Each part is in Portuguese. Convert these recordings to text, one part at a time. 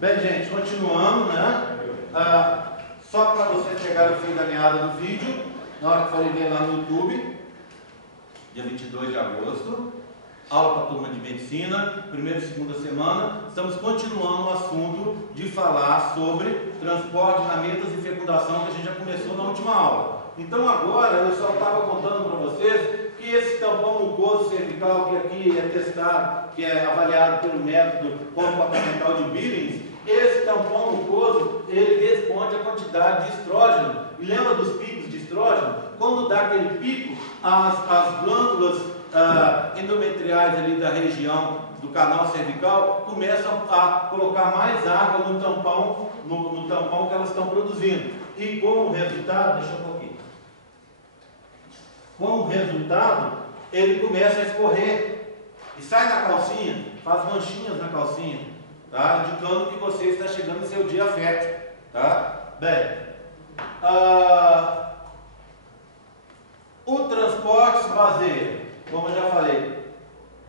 Bem, gente, continuando, né? Só para vocês pegarem o fim da meada do vídeo, na hora que forem ver lá no YouTube, dia 22 de agosto, aula para a turma de medicina, primeira e segunda semana, estamos continuando o assunto de falar sobre transporte, ferramentas e fecundação que a gente já começou na última aula. Então agora eu só estava contando para vocês que esse tampão mucoso cervical que aqui é testado, que é avaliado pelo método comportamental de Billings, esse tampão mucoso, ele responde à quantidade de estrógeno. E lembra dos picos de estrógeno? Quando dá aquele pico, as glândulas endometriais ali da região do canal cervical começam a colocar mais água no tampão, no tampão que elas estão produzindo. E como resultado, deixa eu um pouquinho. Como resultado, ele começa a escorrer e sai na calcinha, faz manchinhas na calcinha, tá? Indicando que você está chegando no seu dia fértil, tá? Bem, o transporte se baseia, como eu já falei,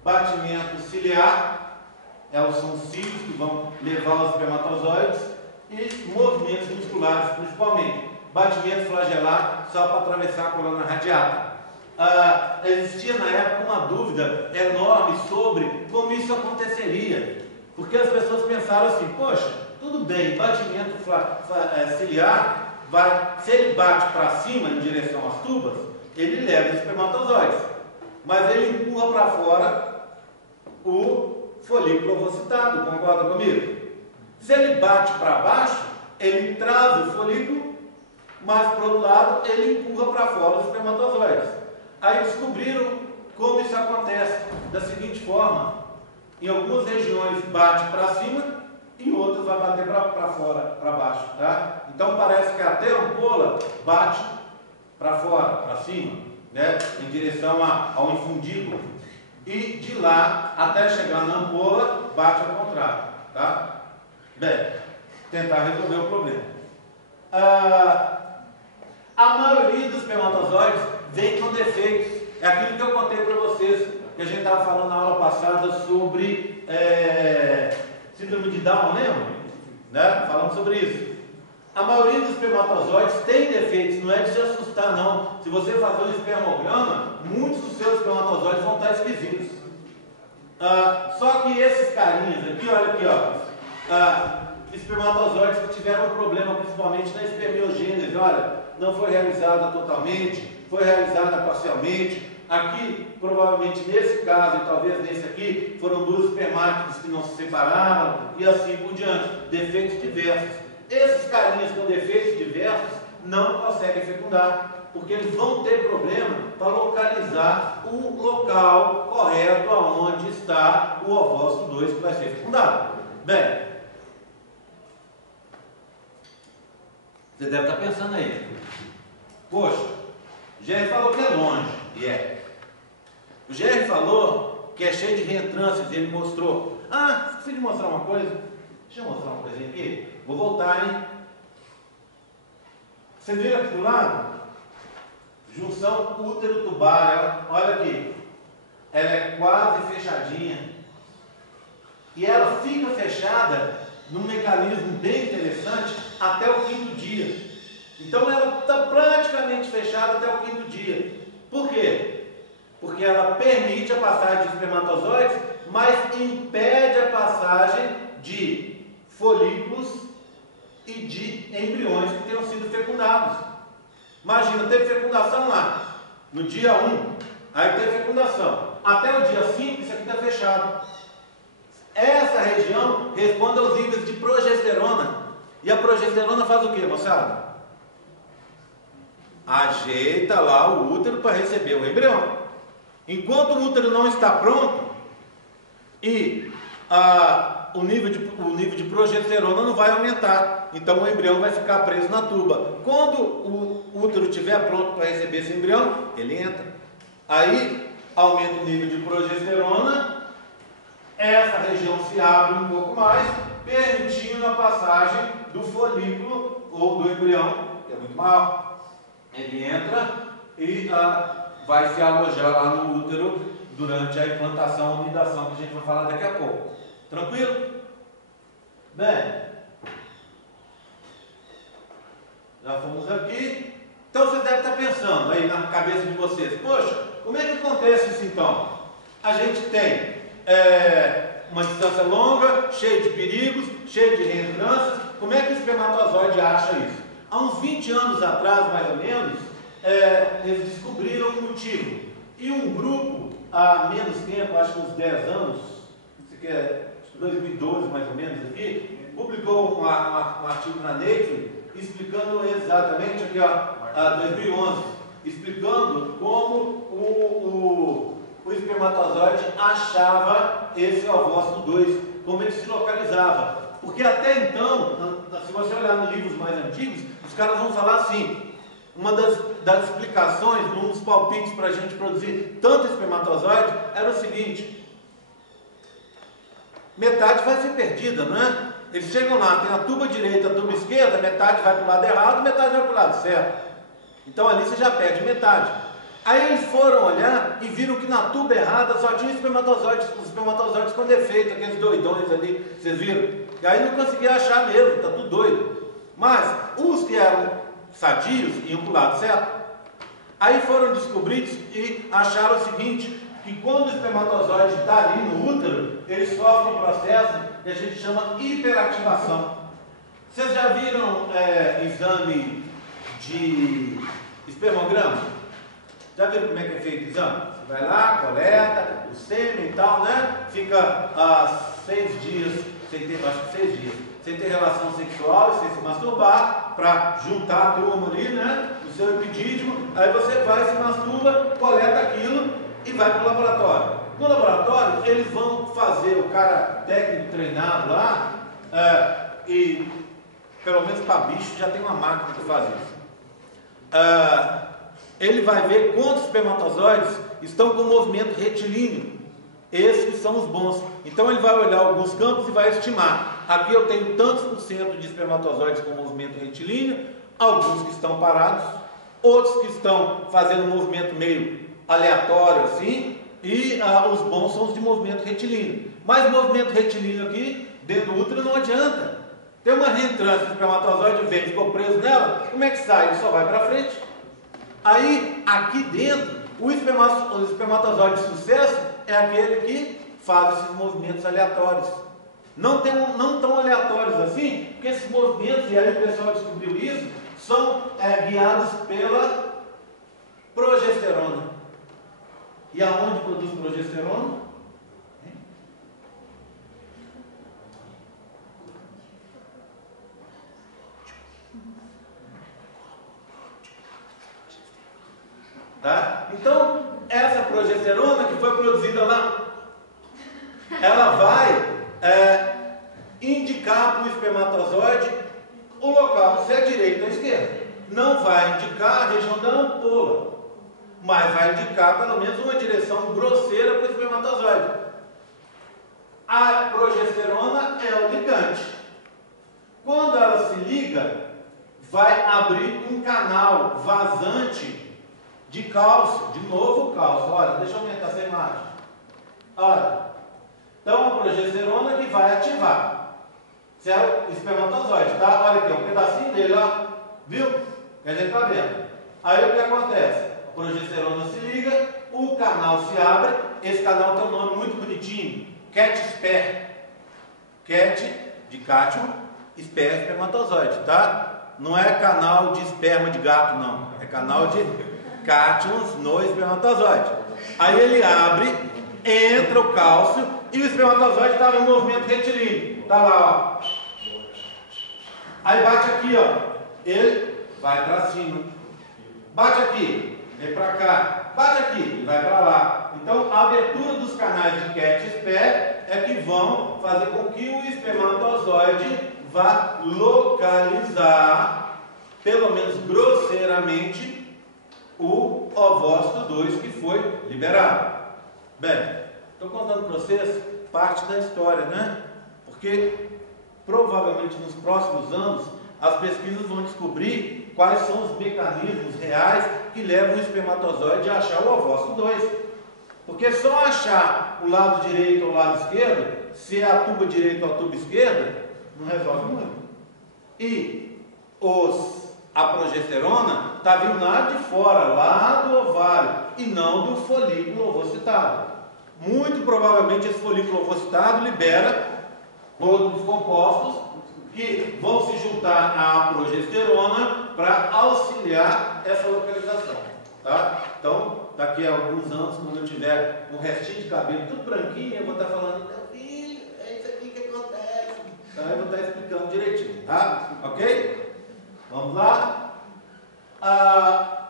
batimento ciliar, são os cílios que vão levar os espermatozoides, e movimentos musculares, principalmente. Batimento flagelar, só para atravessar a coluna radiata. Existia na época uma dúvida enorme sobre como isso aconteceria, porque as pessoas pensaram assim: poxa, tudo bem, batimento ciliar, se ele bate para cima em direção às tubas, ele leva os espermatozoides, mas ele empurra para fora o folículo ovocitado, concorda comigo? Se ele bate para baixo, ele traz o folículo, mas por outro lado ele empurra para fora os espermatozoides. Aí descobriram como isso acontece da seguinte forma: em algumas regiões bate para cima, em outras vai bater para fora, para baixo, tá? Então parece que até a ampola bate para fora, para cima, né? Em direção ao infundíbulo. E de lá até chegar na ampola bate ao contrário, tá? Bem, tentar resolver o problema. A maioria dos espermatozoides vem com defeitos. É aquilo que eu contei para vocês, que a gente estava falando na aula passada sobre síndrome de Down, lembra? Né? Falamos sobre isso. A maioria dos espermatozoides tem defeitos, não é de se assustar não. Se você fazer um espermograma, muitos dos seus espermatozoides vão estar esquisitos. Só que esses carinhas aqui, olha aqui, ó, espermatozoides que tiveram um problema principalmente na espermiogênese, olha, não foi realizada totalmente, foi realizada parcialmente. Aqui, provavelmente nesse caso e talvez nesse aqui, foram duas espermátides que não se separaram e assim por diante. Defeitos diversos. Esses carinhas com defeitos diversos não conseguem fecundar, porque eles vão ter problema para localizar o local correto aonde está o ovócito 2 que vai ser fecundado. Bem, você deve estar pensando aí: poxa, o GR falou que é longe, e é. O GR falou que é cheio de reentrâncias, e ele mostrou. Esqueci de mostrar uma coisa. Deixa eu mostrar uma coisinha aqui. Vou voltar, hein? Você viram aqui do lado? Junção útero-tubar, olha aqui. Ela é quase fechadinha. E ela fica fechada num mecanismo bem interessante até o quinto dia. Então ela está praticamente fechada até o quinto dia. Por quê? Porque ela permite a passagem de espermatozoides, mas impede a passagem de folículos e de embriões que tenham sido fecundados. Imagina, teve fecundação lá, no dia 1, aí teve fecundação. Até o dia 5, isso aqui está fechado. Essa região responde aos níveis de progesterona. E a progesterona faz o que, moçada? Ajeita lá o útero para receber o embrião. Enquanto o útero não está pronto e o nível de progesterona não vai aumentar, então o embrião vai ficar preso na tuba. Quando o útero estiver pronto para receber esse embrião, ele entra. Aí aumenta o nível de progesterona, essa região se abre um pouco mais, permitindo a passagem do folículo ou do embrião, que é muito maior. Ele entra e vai se alojar lá no útero durante a implantação ou anidação, que a gente vai falar daqui a pouco. Tranquilo? Bem, já fomos aqui. Então você deve estar pensando aí na cabeça de vocês, poxa, como é que acontece isso então? A gente tem uma distância longa, cheia de perigos, cheia de reentrâncias. Como é que o espermatozoide acha isso? Há uns 20 anos atrás, mais ou menos, eles descobriram um motivo. E um grupo, há menos tempo, acho que uns 10 anos, isso aqui é 2012 mais ou menos aqui, publicou um artigo na Nature explicando exatamente, aqui ó, 2011, explicando como o espermatozoide achava esse ovócito 2, como ele se localizava. Porque até então, se você olhar nos livros mais antigos, os caras vão falar assim, uma das explicações, um dos palpites para a gente produzir tanto espermatozoide, era o seguinte: metade vai ser perdida, não é? Eles chegam lá, tem a tuba direita, a tuba esquerda, metade vai para o lado errado, metade vai para o lado certo. Então ali você já perde metade. Aí eles foram olhar e viram que na tuba errada só tinha espermatozoides, os espermatozoides com defeito, aqueles doidões ali, vocês viram? E aí não conseguia achar mesmo, está tudo doido. Mas os que eram sadios iam para o lado certo. Aí foram descobridos e acharam o seguinte, que quando o espermatozoide está ali no útero, ele sofre um processo que a gente chama hiperativação. Vocês já viram exame de espermograma? Já viram como é que é feito o exame? Você vai lá, coleta o sêmen e tal, né? Fica 6 dias, acho que 6 dias, sem ter relação sexual e sem se masturbar, para juntar a turma ali, né? O seu epidídimo. Aí você vai, se masturba, coleta aquilo e vai para o laboratório. No laboratório, eles vão fazer, o cara técnico treinado lá, e pelo menos para bicho já tem uma máquina que faz isso. Ele vai ver quantos espermatozoides estão com movimento retilíneo. Esses que são os bons. Então ele vai olhar alguns campos e vai estimar. Aqui eu tenho tantos por cento de espermatozoides com movimento retilíneo, alguns que estão parados, outros que estão fazendo um movimento meio aleatório assim, e os bons são os de movimento retilíneo. Mas o movimento retilíneo aqui, dentro do útero, não adianta. Tem uma reentrância do espermatozoide, vem, ficou preso nela, como é que sai? Ele só vai para frente. Aí, aqui dentro, o espermatozoide de sucesso é aquele que faz esses movimentos aleatórios. Não tão aleatórios assim, porque esses movimentos, e aí o pessoal descobriu isso, são guiados pela progesterona. E aonde produz progesterona? Tá? Então, essa progesterona que foi produzida lá, ela vai indicar para o espermatozoide o local, se é direita ou esquerda. Não vai indicar a região da ampola, mas vai indicar pelo menos uma direção grosseira para o espermatozoide. A progesterona é o ligante. Quando ela se liga, vai abrir um canal vazante de cálcio, de novo cálcio. Olha, deixa eu aumentar essa imagem. Olha, então a progesterona que vai ativar, se é o espermatozoide, tá? Olha aqui, um pedacinho dele, ó, viu? Que a gente tá vendo. Aí o que acontece? A progesterona se liga, o canal se abre, esse canal tem um nome muito bonitinho, cat-sper. Cat de cátion, sper espermatozoide, tá? Não é canal de esperma de gato, não. É canal de cátions no espermatozoide. Aí ele abre, entra o cálcio e o espermatozoide estava em movimento retilíneo. Está lá, ó. Aí bate aqui, ó. Ele vai para cima. Bate aqui, vem para cá. Bate aqui, ele vai para lá. Então a abertura dos canais de cat-sper é que vão fazer com que o espermatozoide vá localizar, pelo menos grosseiramente, o ovócito 2 que foi liberado. Bem, estou contando para vocês parte da história, né? Porque provavelmente nos próximos anos as pesquisas vão descobrir quais são os mecanismos reais que levam o espermatozoide a achar o ovócito 2. Porque só achar o lado direito ou o lado esquerdo, se é a tuba direita ou a tuba esquerda, Não resolve muito. E a progesterona está vindo lá de fora, lá do ovário, e não do folículo ovocitado. Muito provavelmente esse folículo ovocitado libera outros compostos que vão se juntar à progesterona para auxiliar essa localização. Tá? Então, daqui a alguns anos, quando eu tiver um restinho de cabelo tudo branquinho, eu vou estar falando, meu filho, é isso aqui que acontece. Então, eu vou estar explicando direitinho, tá? Ok? Vamos lá?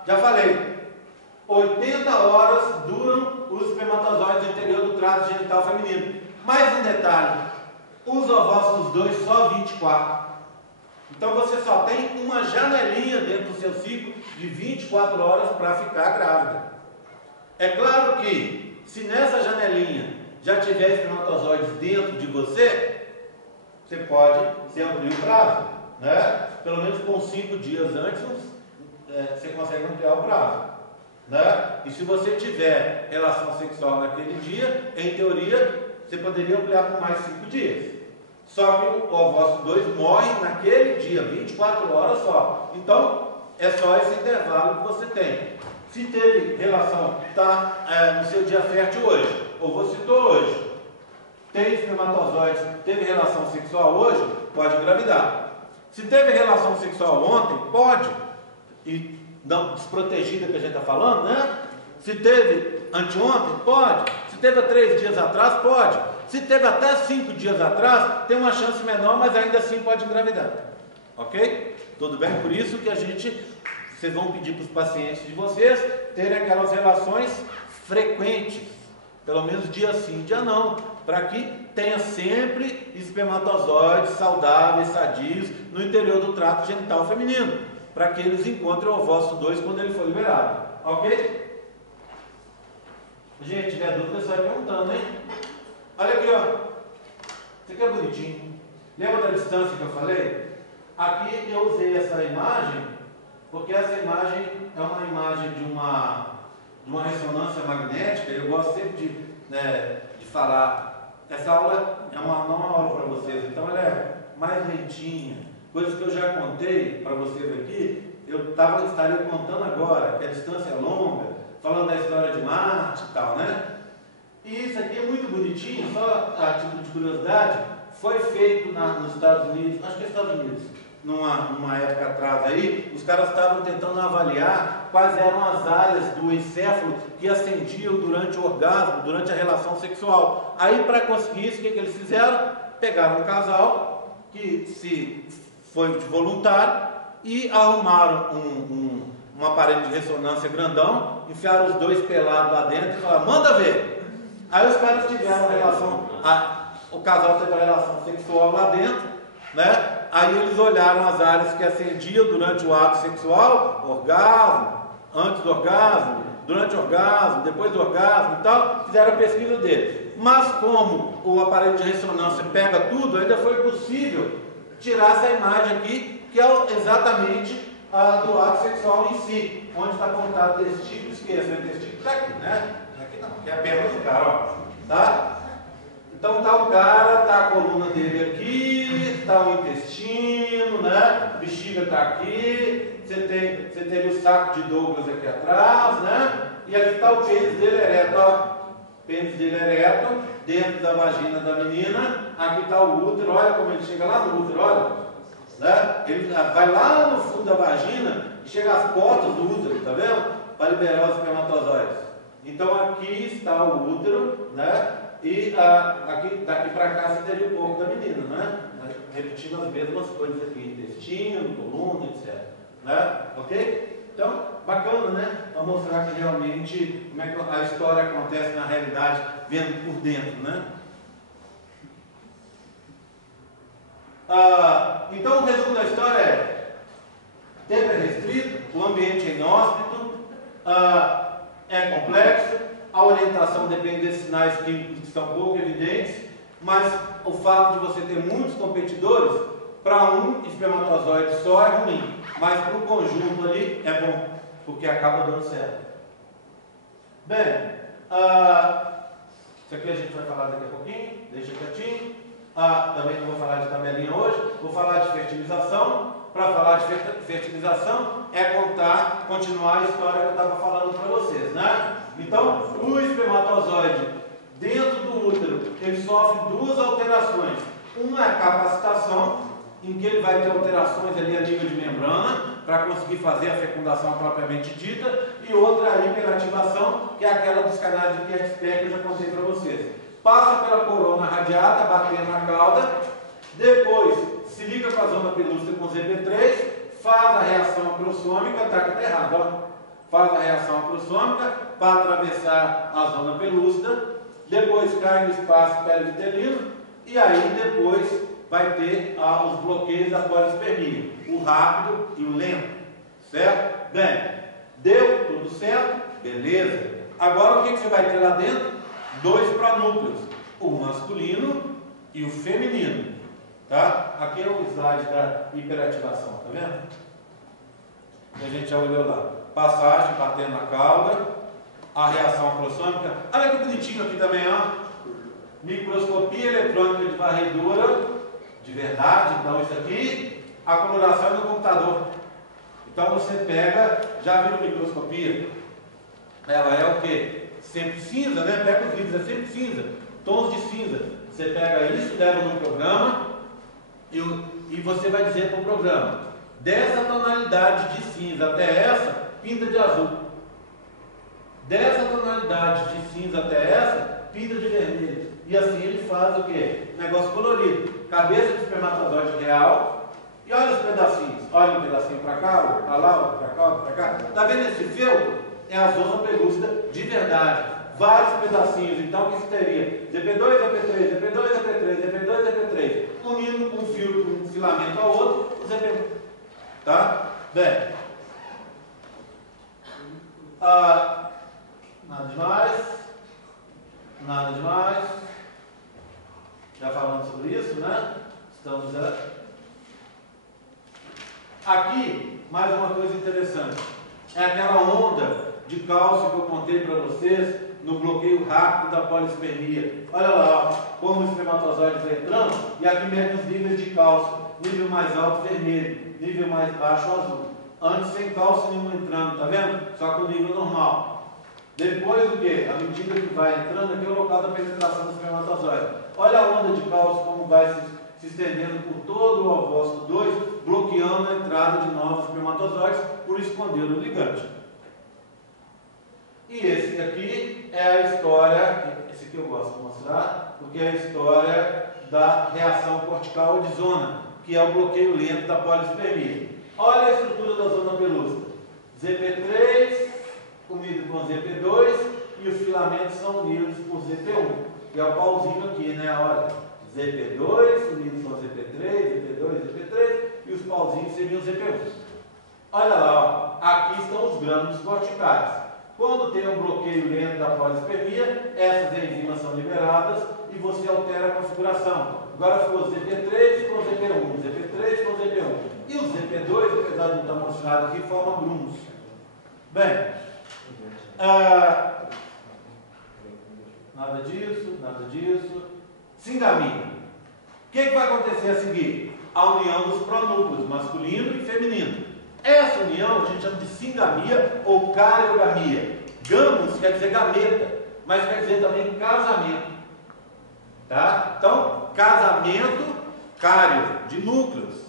Já falei, 80 horas duram os espermatozoides no interior do trato genital feminino. Mais um detalhe, os ovócitos 2 só 24. Então você só tem uma janelinha dentro do seu ciclo de 24 horas para ficar grávida. É claro que, se nessa janelinha já tiver espermatozoides dentro de você, você pode se ampliar o prazo, né? Pelo menos com 5 dias antes, você consegue ampliar o prazo, né? E se você tiver relação sexual naquele dia, em teoria, você poderia ampliar por mais 5 dias. Só que o ovócito 2 morre naquele dia, 24 horas só. Então, é só esse intervalo que você tem. Se teve relação, está no seu dia fértil hoje, ovocitou hoje, tem espermatozoides, teve relação sexual hoje, pode engravidar. Se teve relação sexual ontem, pode. E não desprotegida que a gente está falando, né? Se teve anteontem, pode. Se teve há 3 dias atrás, pode. Se teve até 5 dias atrás, tem uma chance menor, mas ainda assim pode engravidar. Ok? Tudo bem? Por isso que vocês vão pedir para os pacientes de vocês terem aquelas relações frequentes, pelo menos dia sim, dia não, para que tenha sempre espermatozoides saudáveis, sadios, no interior do trato genital feminino, para que eles encontrem o ovócito 2 quando ele for liberado. Ok? Gente, se tiver dúvida, você vai perguntando, hein? Olha aqui, ó. Isso aqui é bonitinho. Lembra da distância que eu falei? Aqui eu usei essa imagem, porque essa imagem é uma imagem de uma ressonância magnética. Eu gosto sempre de falar. Essa aula é não é uma aula para vocês, então ela é mais lentinha. Coisas que eu já contei para vocês aqui, eu estaria contando agora, que a distância é longa, falando da história de Marte e tal, né? E isso aqui é muito bonitinho, só a título de curiosidade, foi feito nos Estados Unidos, acho que é Estados Unidos, numa época atrás aí, os caras estavam tentando avaliar quais eram as áreas do encéfalo que ascendiam durante o orgasmo, durante a relação sexual. Aí, para conseguir isso, o que eles fizeram? Pegaram um casal que foi voluntário e arrumaram um aparelho de ressonância grandão, enfiaram os dois pelados lá dentro e falaram, manda ver. Aí os caras tiveram o casal teve a relação sexual lá dentro, né? Aí eles olharam as áreas que ascendiam durante o ato sexual, orgasmo, antes do orgasmo, durante o orgasmo, depois do orgasmo e tal, fizeram a pesquisa deles. Mas como o aparelho de ressonância pega tudo, ainda foi possível tirar essa imagem aqui, que é exatamente a do ato sexual em si, onde está apontado o testículo esquerdo, o testículo está aqui, né? Aqui não, aqui é a perna do cara, ó, tá? Então está o cara, está a coluna dele aqui, está o intestino, né? A bexiga está aqui, você tem o saco de Douglas aqui atrás, né? E aqui está o pênis dele ereto, ó. Pênis dele ereto, dentro da vagina da menina. Aqui está o útero, olha como ele chega lá no útero, olha. Né? Ele vai lá no fundo da vagina e chega às portas do útero, tá vendo? Para liberar os espermatozoides. Então aqui está o útero, né? E daqui para cá você teria o corpo da menina, né? Repetindo as mesmas coisas aqui, intestino, coluna, etc. Né? Ok? Então, bacana, né? Para mostrar que realmente como é que a história acontece na realidade, vendo por dentro, né? Então, o resumo da história é: tempo é restrito, o ambiente é inóspito, é complexo, a orientação depende desses sinais químicos que são pouco evidentes, mas o fato de você ter muitos competidores, para um espermatozoide só é ruim, mas para o conjunto ali é bom, porque acaba dando certo. Bem, isso aqui a gente vai falar daqui a pouquinho, deixa quietinho. também não vou falar de tabelinha hoje, vou falar de fertilização. Para falar de fertilização é continuar a história que eu estava falando para vocês, né? Então, o espermatozoide dentro do útero, ele sofre duas alterações. Uma é a capacitação, em que ele vai ter alterações ali a nível de membrana, para conseguir fazer a fecundação propriamente dita, e outra é a hiperativação, que é aquela dos canais de Kertzberg que eu já contei para vocês. Passa pela corona radiata, batendo na cauda, depois se liga com a zona pelúcida com ZP3, faz a reação acrossômica, tá aqui errado, ó. Faz a reação acrossômica para atravessar a zona pelúcida, depois cai no espaço perivitelino, e aí depois vai ter os bloqueios da polispermia, o rápido e o lento, certo? Bem, deu tudo certo? Beleza. Agora o que você vai ter lá dentro? Dois pronúcleos, o masculino e o feminino. Tá? Aqui é o slide da hiperativação, tá vendo? Que a gente já olhou lá. Passagem, batendo na cauda, a reação acrossômica. Olha que bonitinho aqui também, ó. Microscopia eletrônica de varredura, de verdade. Então isso aqui, a coloração é no computador. Então você pega, já viu microscopia? Ela é o quê? Sempre cinza, né? Pega os livros, é sempre cinza. Tons de cinza. Você pega isso, leva no programa. E você vai dizer para o programa, dessa tonalidade de cinza até essa, pinta de azul. Dessa tonalidade de cinza até essa, pinta de vermelho. E assim ele faz o quê? Negócio colorido. Cabeça de espermatozoide real. E olha os pedacinhos. Olha um pedacinho para cá, para lá, para cá, para cá. Está vendo esse feltro? É a zona pelúcida de verdade. Vários pedacinhos, então o que isso teria? ZP2, ZP3, ZP2, ZP3, ZP2, ZP3, unindo um fio, um filamento ao outro, o ZP1. Tá? Bem, nada demais, já falamos sobre isso, né? Estamos aqui, mais uma coisa interessante, é aquela onda de cálcio que eu contei para vocês, no bloqueio rápido da polispermia. Olha lá, como o espermatozoide vai entrando, e aqui mede os níveis de cálcio. Nível mais alto, vermelho. Nível mais baixo, azul. Antes sem cálcio nenhum entrando, tá vendo? Só com o nível normal. Depois o que? À medida que vai entrando, aqui é o local da penetração do espermatozoide. Olha a onda de cálcio como vai se estendendo por todo o ovócito 2, bloqueando a entrada de novos espermatozoides por esconder o ligante. E esse aqui é a história, esse aqui eu gosto de mostrar, porque é a história da reação cortical de zona, que é o bloqueio lento da polispermia. Olha a estrutura da zona pelúcida. ZP3 unido com ZP2 e os filamentos são unidos por ZP1, que é o pauzinho aqui, né? Olha, ZP2 unido com ZP3, ZP2, ZP3 e os pauzinhos seriam ZP1. Olha lá, ó, aqui estão os grânulos corticais. Quando tem um bloqueio lento da polispermia, essas enzimas são liberadas e você altera a configuração. Agora ficou ZP3 com ZP1, ZP3 com ZP1. E o ZP2, apesar de não estar mostrado aqui, forma grumos. Bem, nada disso. Singamia. O que vai acontecer a seguir? A união dos pronúcleos, masculino e feminino. Essa união a gente chama de singamia ou cariogamia. Gamos quer dizer gameta, mas quer dizer também casamento. Tá? Então, casamento, cário, de núcleos.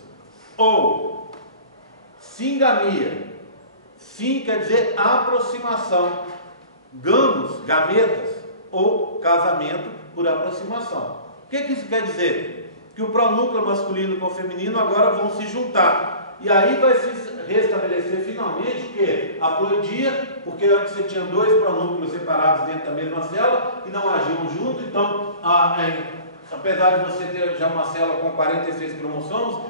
Ou singamia. Sim quer dizer aproximação. Gamos, gametas, ou casamento por aproximação. O que isso quer dizer? Que o pronúcleo masculino com o feminino agora vão se juntar. E aí vai se restabelecer finalmente o quê? A ploidia, porque antes você tinha dois pronúcleos separados dentro da mesma célula que não agiam junto. Então, apesar de você ter já uma célula com 46 cromossomos,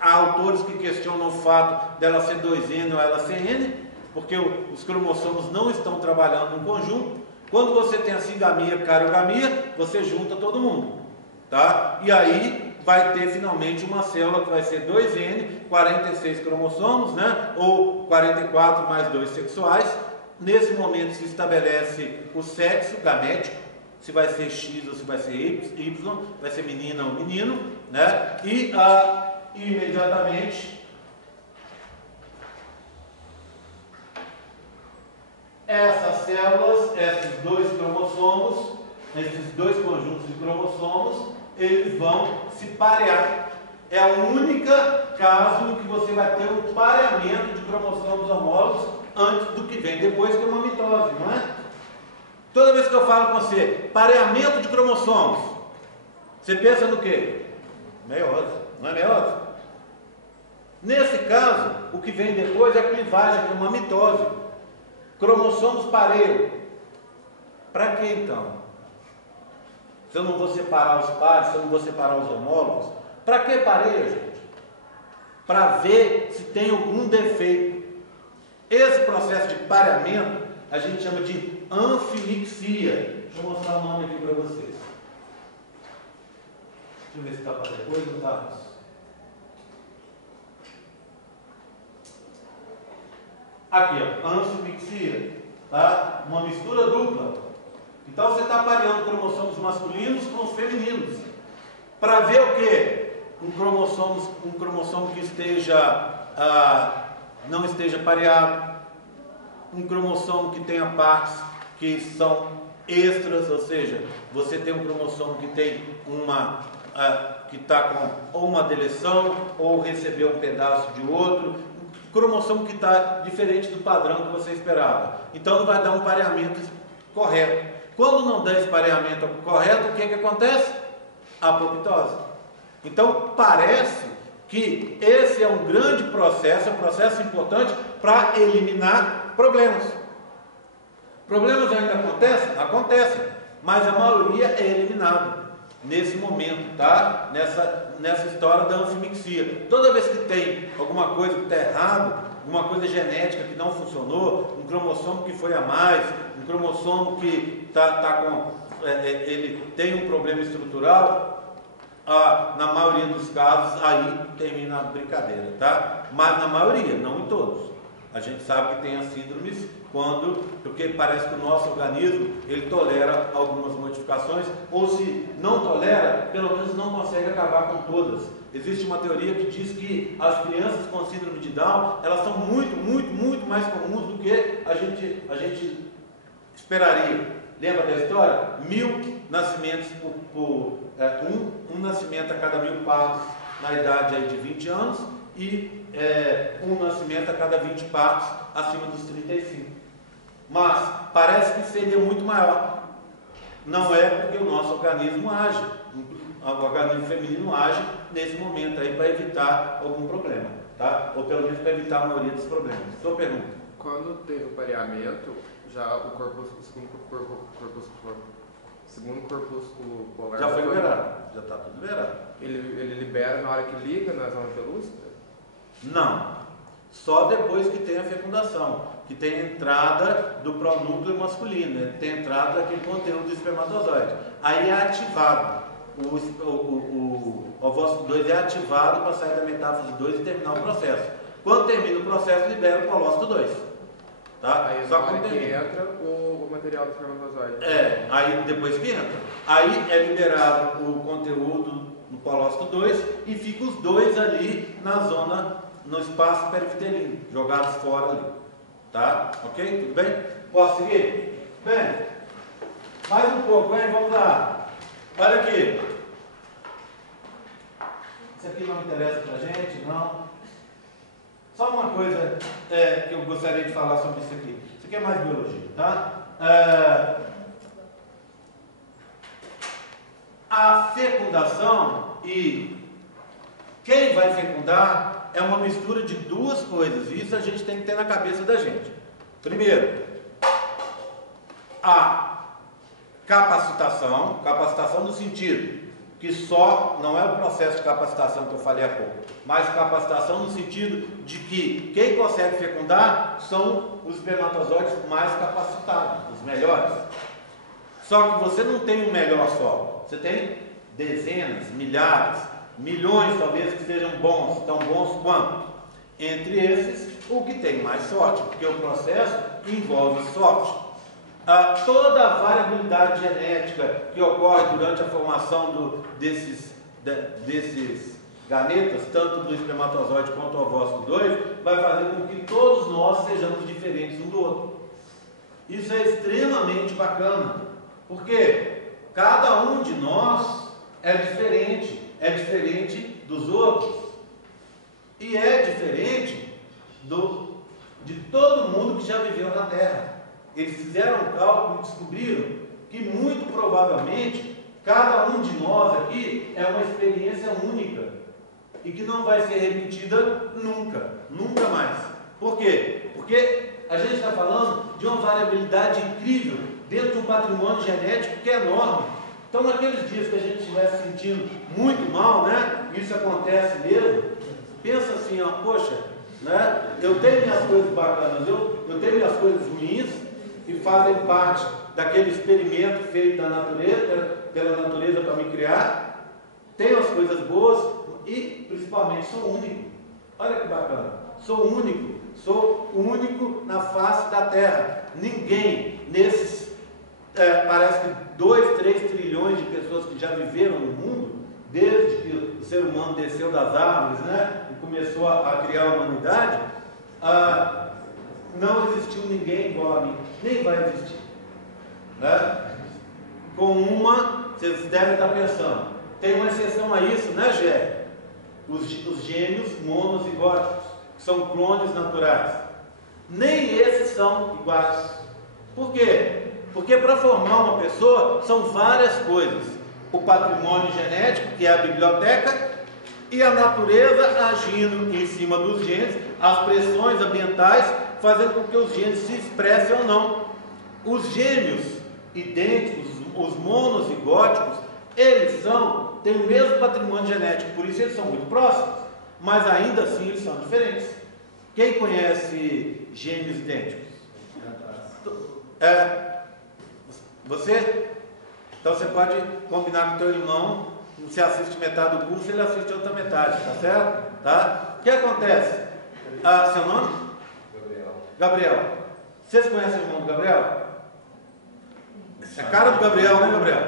há autores que questionam o fato dela ser 2N ou ela ser N, porque os cromossomos não estão trabalhando em conjunto. Quando você tem a singamia, cariogamia, você junta todo mundo, tá? E aí vai ter finalmente uma célula que vai ser 2N, 46 cromossomos, né? Ou 44 mais 2 sexuais. Nesse momento se estabelece o sexo gamético, se vai ser X ou se vai ser Y, vai ser menina ou menino, né? E imediatamente essas células, esses dois cromossomos, esses dois conjuntos de cromossomos, eles vão se parear. É o único caso em que você vai ter um pareamento de cromossomos homólogos antes do que vem depois, que é uma mitose, não é? Toda vez que eu falo com você, pareamento de cromossomos, você pensa no quê? Meiose, não é meiose? Nesse caso, o que vem depois é a clivagem, que é uma mitose. Cromossomos pareiam. Para que então? Se eu não vou separar os pares, se eu não vou separar os homólogos, para que pareia, gente? Para ver se tem algum defeito. Esse processo de pareamento a gente chama de anfimixia. Deixa eu mostrar o nome aqui para vocês. Deixa eu ver se está para depois ou está. Aqui, ó, anfimixia, tá? Uma mistura dupla. Então você está pareando cromossomos masculinos com os femininos. Para ver o quê? Um cromossomo que não esteja pareado, um cromossomo que tenha partes que são extras, ou seja, você tem um cromossomo que tem que está com ou uma deleção ou recebeu um pedaço de outro, um cromossomo que está diferente do padrão que você esperava. Então não vai dar um pareamento correto. Quando não dá esse pareamento correto, o que acontece? Apoptose. Então parece que esse é um grande processo, é um processo importante para eliminar problemas. Problemas ainda acontecem? Acontecem, mas a maioria é eliminada nesse momento, tá? Nessa história da anfimixia. Toda vez que tem alguma coisa que está errado, alguma coisa genética que não funcionou, um cromossomo que foi a mais, um cromossomo que ele tem um problema estrutural, na maioria dos casos aí termina a brincadeira, tá? Mas na maioria, não em todos. A gente sabe que tem as síndromes porque parece que o nosso organismo ele tolera algumas modificações, ou se não tolera, pelo menos não consegue acabar com todas. Existe uma teoria que diz que as crianças com síndrome de Down, elas são muito, muito, muito mais comuns do que a gente esperaria. Lembra da história? 1000 nascimentos um nascimento a cada 1000 partos na idade aí de 20 anos e um nascimento a cada 20 partos acima dos 35. Mas parece que seria muito maior. Não é porque o nosso organismo age. O organismo feminino age nesse momento aí para evitar algum problema, tá? Ou pelo menos para evitar a maioria dos problemas. Sua pergunta. Quando teve o pareamento, já o segundo corpúsculo polar já foi liberado, já está tudo liberado. Ele libera na hora que liga na zona pelúcida? Não, só depois que tem a fecundação, que tem a entrada do pronúcleo masculino, né? Tem a entrada daquele conteúdo do espermatozoide. Aí é ativado, o ovócito 2 é ativado para sair da metáfase 2 e terminar o processo. Quando termina o processo, libera o colócito 2. Tá? Aí só quando que entra o material do espermatozoide. Aí depois que entra. Aí é liberado o conteúdo no colócito 2 e fica os dois ali no espaço perivitelino, jogados fora ali. Tá? Ok? Tudo bem? Posso seguir? Bem, mais um pouco, hein? Vamos lá. Olha aqui. Isso aqui não interessa pra gente, não. Só uma coisa que eu gostaria de falar sobre isso aqui. Isso aqui é mais biologia, tá? A fecundação e quem vai fecundar é uma mistura de duas coisas. Isso a gente tem que ter na cabeça da gente. Primeiro, a capacitação no sentido que só não é o processo de capacitação que eu falei há pouco, mas capacitação no sentido de que quem consegue fecundar são os espermatozoides mais capacitados, os melhores. Só que você não tem um melhor só, você tem dezenas, milhares, milhões talvez que sejam bons, tão bons quanto. Entre esses, o que tem mais sorte, porque o processo envolve sorte. toda a variabilidade genética que ocorre durante a formação desses gametas, tanto do espermatozoide quanto do ovócito 2, vai fazer com que todos nós sejamos diferentes um do outro. Isso é extremamente bacana, porque cada um de nós é diferente dos outros, e é diferente de todo mundo que já viveu na Terra. Eles fizeram um cálculo e descobriram que muito provavelmente cada um de nós aqui é uma experiência única e que não vai ser repetida nunca, nunca mais. Por quê? Porque a gente está falando de uma variabilidade incrível dentro de um patrimônio genético que é enorme. Então, naqueles dias que a gente estiver se sentindo muito mal, né? Isso acontece mesmo. Pensa assim, ó, poxa, né? Eu tenho minhas coisas bacanas, eu tenho minhas coisas ruins que fazem parte daquele experimento feito da natureza, pela natureza para me criar. Tenho as coisas boas e, principalmente, sou único. Olha que bacana. Sou único na face da Terra. Ninguém nesses, parece que 2, 3 trilhões de pessoas que já viveram no mundo, desde que o ser humano desceu das árvores, né, e começou a criar a humanidade, não existiu ninguém igual a mim, nem vai existir, né? Vocês devem estar pensando, tem uma exceção a isso, né, Gé? Os gêmeos monozigóticos, que são clones naturais. Nem esses são iguais. Por quê? Porque para formar uma pessoa são várias coisas. O patrimônio genético, que é a biblioteca, e a natureza agindo em cima dos genes, as pressões ambientais, fazendo com que os genes se expressem ou não. Os gêmeos idênticos, os monozigóticos, eles têm o mesmo patrimônio genético, por isso eles são muito próximos, mas ainda assim eles são diferentes. Quem conhece gêmeos idênticos? Você? Então você pode combinar com o teu irmão, você assiste metade do curso, ele assiste a outra metade, tá certo? Tá? O que acontece? Seu nome? Gabriel. Vocês conhecem o irmão do Gabriel? É a cara do Gabriel, né, Gabriel?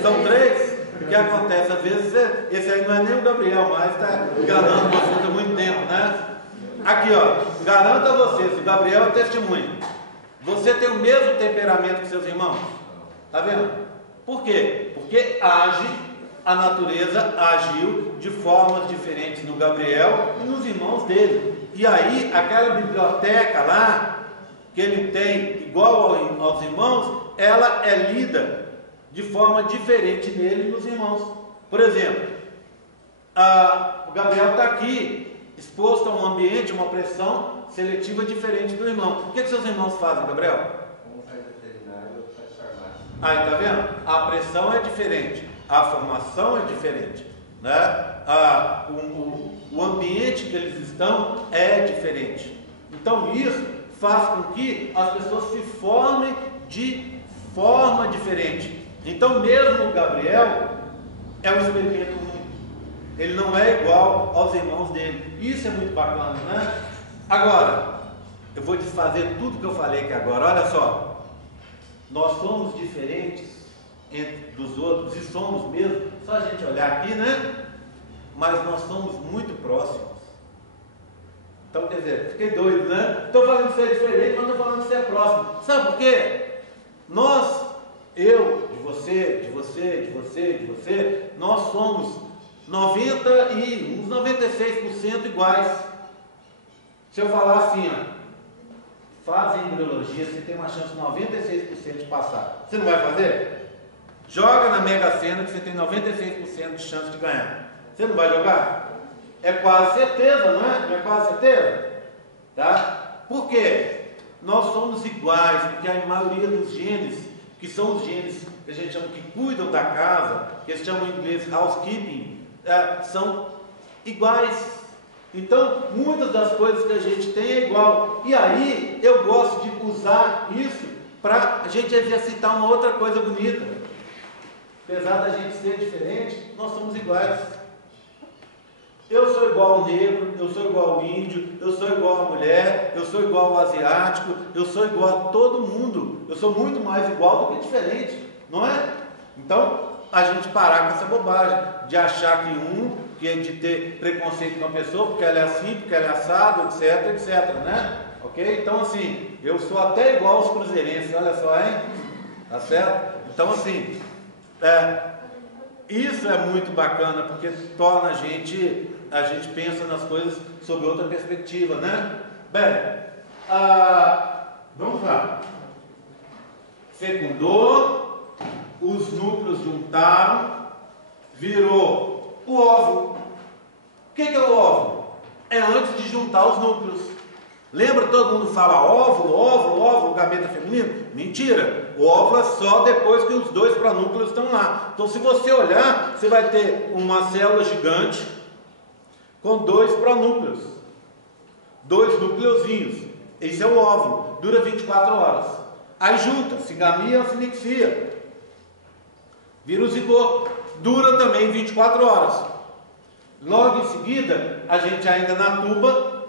São 3? O que acontece? Às vezes esse aí não é nem o Gabriel, mas está enganando vocês há muito tempo, né? Aqui, ó, garanto a vocês, o Gabriel é testemunho. Você tem o mesmo temperamento que seus irmãos? Tá vendo? Por quê? Porque a natureza agiu de formas diferentes no Gabriel e nos irmãos dele. E aí, aquela biblioteca lá, que ele tem igual aos irmãos, ela é lida de forma diferente nele e nos irmãos. Por exemplo, o Gabriel está aqui, exposto a um ambiente, uma pressão seletiva diferente do irmão. O que seus irmãos fazem, Gabriel? Um faz veterinário, outro faz farmácia. Aí, tá vendo? A pressão é diferente, a formação é diferente, né? O ambiente que eles estão é diferente. Então isso faz com que as pessoas se formem de forma diferente. Então mesmo o Gabriel é um experimento único. Ele não é igual aos irmãos dele. Isso é muito bacana, né? Agora, eu vou desfazer tudo que eu falei aqui agora. Olha só. Nós somos diferentes dos outros, e somos mesmo. Só a gente olhar aqui, né? Mas nós somos muito próximos. Então, quer dizer, fiquei doido, né? Estou falando que você é diferente, mas estou falando que você é próximo. Sabe por quê? Nós, eu, de você, nós somos uns 96% iguais. Se eu falar assim, ó, faz embriologia, você tem uma chance de 96% de passar. Você não vai fazer? Joga na Mega Sena que você tem 96% de chance de ganhar. Você não vai jogar? É quase certeza, não é? Não é quase certeza? Tá? Por quê? Nós somos iguais, porque a maioria dos genes, que são os genes que a gente chama que cuidam da casa, que eles chamam em inglês housekeeping, são iguais. Então, muitas das coisas que a gente tem é igual. E aí, eu gosto de usar isso para a gente exercitar uma outra coisa bonita. Apesar da gente ser diferente, nós somos iguais. Eu sou igual ao negro, eu sou igual ao índio, eu sou igual à mulher, eu sou igual ao asiático, eu sou igual a todo mundo. Eu sou muito mais igual do que diferente, não é? Então, a gente parar com essa bobagem de achar que é de ter preconceito com a pessoa porque ela é assim, porque ela é assado, etc, etc, né? Ok? Então, assim, eu sou até igual aos cruzeirenses, olha só, hein? Tá certo? Então, assim, isso é muito bacana porque torna a gente pensa nas coisas sob outra perspectiva, né? Bem, vamos lá. Fecundou, os núcleos juntaram, virou o óvulo. O que é o óvulo? É antes de juntar os núcleos. Lembra, todo mundo fala óvulo, óvulo, óvulo, gameta feminino? Mentira! O óvulo é só depois que os dois pronúcleos estão lá. Então, se você olhar, você vai ter uma célula gigante com dois pronúcleos, dois núcleozinhos. Esse é o óvulo, dura 24 horas. Aí junta, cigamia ou sinixia, vira o zigoto, dura também 24 horas. Logo em seguida, a gente ainda na tuba,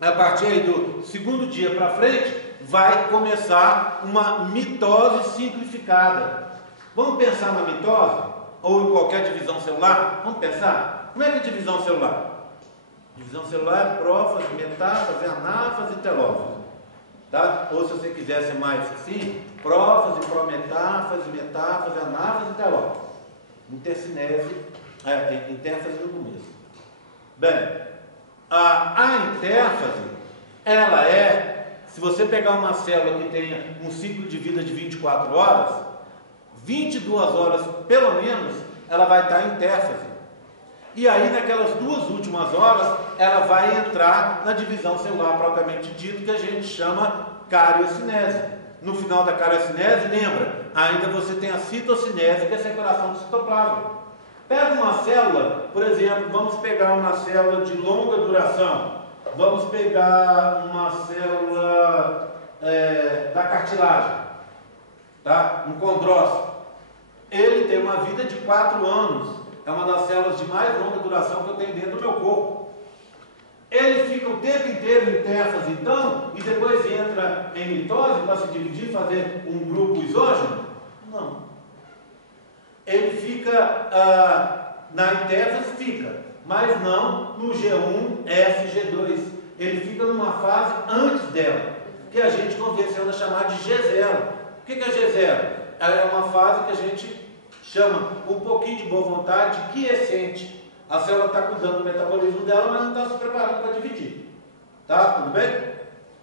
a partir aí do segundo dia para frente, vai começar uma mitose simplificada. Vamos pensar na mitose? Ou em qualquer divisão celular? Vamos pensar? Como é que é divisão celular? Divisão celular é prófase, metáfase, anáfase e telófase. Tá? Ou se você quiser ser mais assim, prófase, prometáfase, metáfase, anáfase e telófase. Intercinese, intérfase no começo. Bem, a intérfase, ela se você pegar uma célula que tenha um ciclo de vida de 24 horas, 22 horas pelo menos, ela vai estar em intérfase. E aí, naquelas 2 últimas horas, ela vai entrar na divisão celular propriamente dito, que a gente chama cariocinese. No final da cariocinese, lembra, ainda você tem a citocinese, que é a separação do citoplasma. Pega uma célula, por exemplo, vamos pegar uma célula de longa duração, vamos pegar uma célula da cartilagem, tá? Um condrócito. Ele tem uma vida de 4 anos. É uma das células de mais longa duração que eu tenho dentro do meu corpo. Ele fica o tempo inteiro em intérfase, então, e depois entra em mitose para se dividir, fazer um grupo isógeno? Não. Ele fica na intérfase, mas não no G1, F, G2. Ele fica numa fase antes dela, que a gente convenceu a chamar de G0. O que é G0? Ela é uma fase que a gente chama um pouquinho de boa vontade, quiescente. A célula está cuidando do metabolismo dela, mas não está se preparando para dividir. Tá? Tudo bem?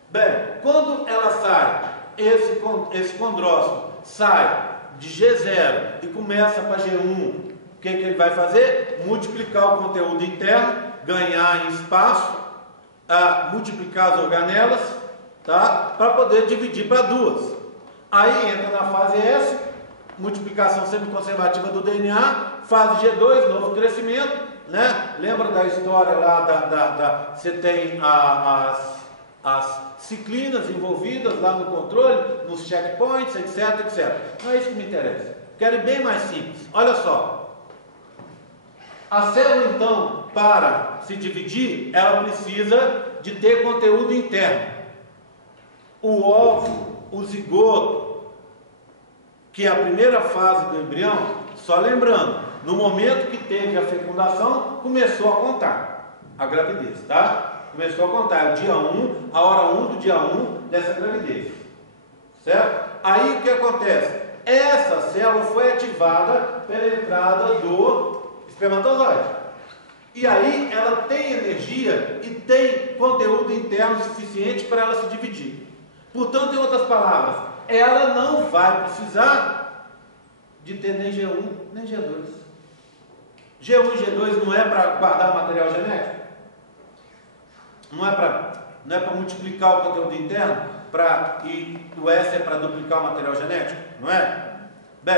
Bem, quando ela sai, esse condrócito sai de G0 e começa para G1, o que ele vai fazer? Multiplicar o conteúdo interno, ganhar em espaço, multiplicar as organelas, tá? Para poder dividir para 2. Aí entra na fase S, multiplicação semiconservativa do DNA, fase G2, novo crescimento, né? Lembra da história lá você tem as ciclinas envolvidas lá no controle, nos checkpoints, etc, etc. Não é isso que me interessa. Quero ir bem mais simples. Olha só. A célula, então, para se dividir, ela precisa de ter conteúdo interno. O óvulo, o zigoto, que é a primeira fase do embrião, só lembrando, no momento que teve a fecundação, começou a contar a gravidez, tá? Começou a contar, é o dia 1, a hora 1 do dia 1 dessa gravidez, certo? Aí o que acontece? Essa célula foi ativada pela entrada do espermatozoide. E aí ela tem energia e tem conteúdo interno suficiente para ela se dividir. Portanto, em outras palavras, ela não vai precisar de ter nem G1 nem G2. G1 e G2 não é para guardar material genético? Não é para multiplicar o conteúdo interno? E o S é para duplicar o material genético? Não é? Bem,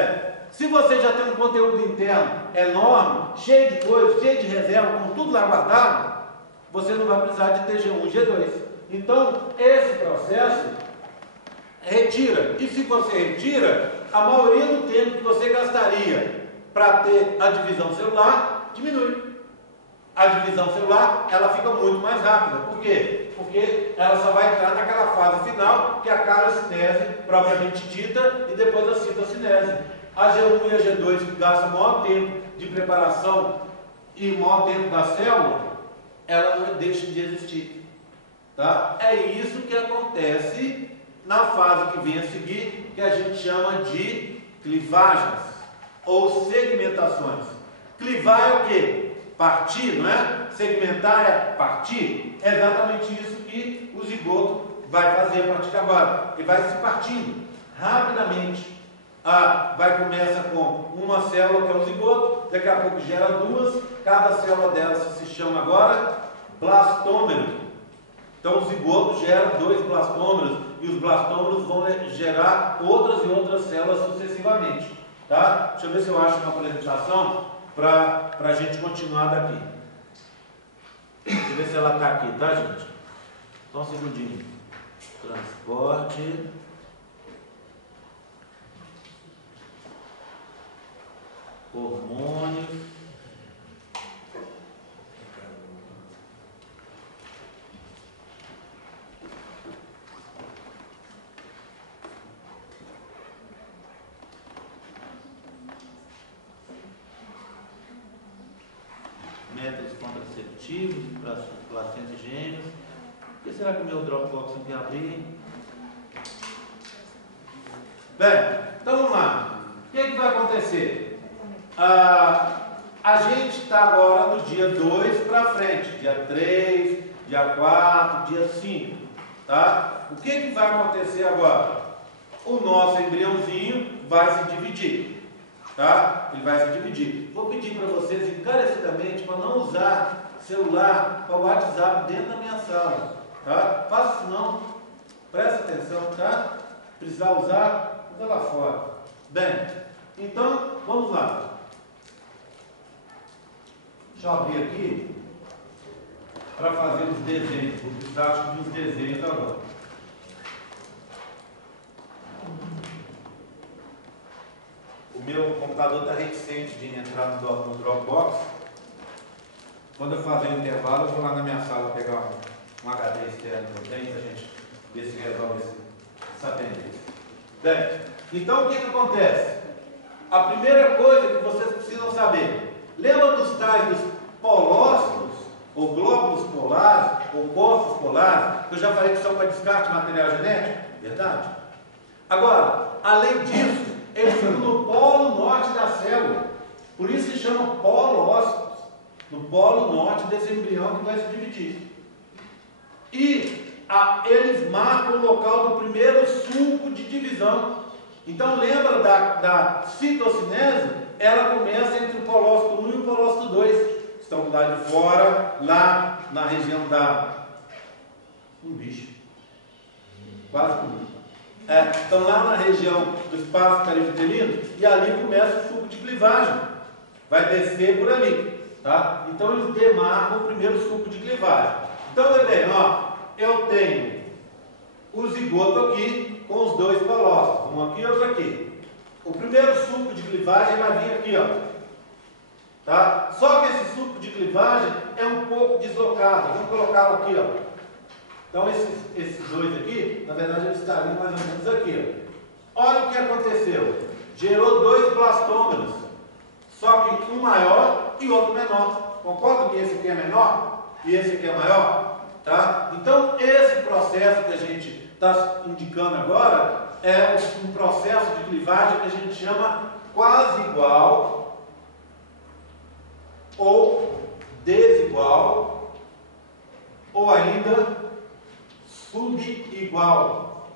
se você já tem um conteúdo interno enorme, cheio de coisas, cheio de reserva, com tudo lá guardado, você não vai precisar de ter G1 e G2. Então, esse processo retira. E se você retira, a maioria do tempo que você gastaria para ter a divisão celular diminui. A divisão celular, ela fica muito mais rápida. Por quê? Porque ela só vai entrar naquela fase final, que é a caracinese propriamente dita, e depois a citocinese. A G1 e a G2, que gastam o maior tempo de preparação e o maior tempo da célula, ela não deixa de existir. Tá? É isso que acontece na fase que vem a seguir, que a gente chama de clivagens ou segmentações. Clivar é o quê? Partir, não é? Segmentar é partir. É exatamente isso que o zigoto vai fazer a partir de agora. Ele vai se partindo rapidamente. Começa com uma célula que é o zigoto, daqui a pouco gera duas, cada célula delas se chama agora blastômero. Então o zigoto gera 2 blastômeros e os blastômeros vão gerar outras e outras células sucessivamente. Tá? Deixa eu ver se eu acho uma apresentação para a gente continuar daqui. Deixa eu ver se ela está aqui, tá, gente? Só um segundinho. Transporte. Hormônios. Métodos contraceptivos para placenta e gêmeos. Por que será que o meu Dropbox não quer abrir? Bem, então vamos lá. O que vai acontecer? A gente está agora no dia 2 para frente, dia 3, dia 4, dia 5. Tá? O que vai acontecer agora? O nosso embriãozinho vai se dividir. Tá? Ele vai se dividir. Vou pedir para vocês encarecidamente para não usar celular para o WhatsApp dentro da minha sala. Tá? Faça isso não. Presta atenção, tá? Precisar usar, usa lá fora. Bem, então vamos lá. Deixa eu abrir aqui para fazer os desenhos. Vou precisar de uns desenhos agora. O meu computador está reticente de entrar no Dropbox. Quando eu fazer o intervalo, eu vou lá na minha sala pegar um HD externo que eu tenho para a gente ver se resolve essa pendência. Bem, então o que acontece? A primeira coisa que vocês precisam saber: lembra dos tais dos polócitos, ou glóbulos polares, ou corpos polares, que eu já falei que são para descarte de material genético? Verdade? Agora, além disso, eles ficam no polo norte da célula. Por isso se chama polócitos. No polo norte desse embrião que vai se dividir. E eles marcam o local do primeiro sulco de divisão. Então lembra da citocinese? Ela começa entre o polócito 1 e o polócito 2. Estão do lado de fora, lá na região da... Um bicho. Quase comigo. Estão lá na região do espaço perivitelino e ali começa o suco de clivagem. Vai descer por ali. Tá? Então eles demarcam o primeiro suco de clivagem. Então, bem, eu tenho o zigoto aqui com os 2 polócitos. Um aqui e outro aqui. O primeiro suco de clivagem vai vir aqui, ó. Tá? Só que esse suco de clivagem é um pouco deslocado. Vamos colocá-lo aqui, ó. Então esses 2 aqui, na verdade eles estariam mais ou menos aqui, ó. Olha o que aconteceu. Gerou 2 blastômeros. Só que um maior e outro menor. Concorda que esse aqui é menor e esse aqui é maior? Tá? Então esse processo que a gente está indicando agora é um processo de clivagem que a gente chama quase igual ou desigual ou ainda subigual.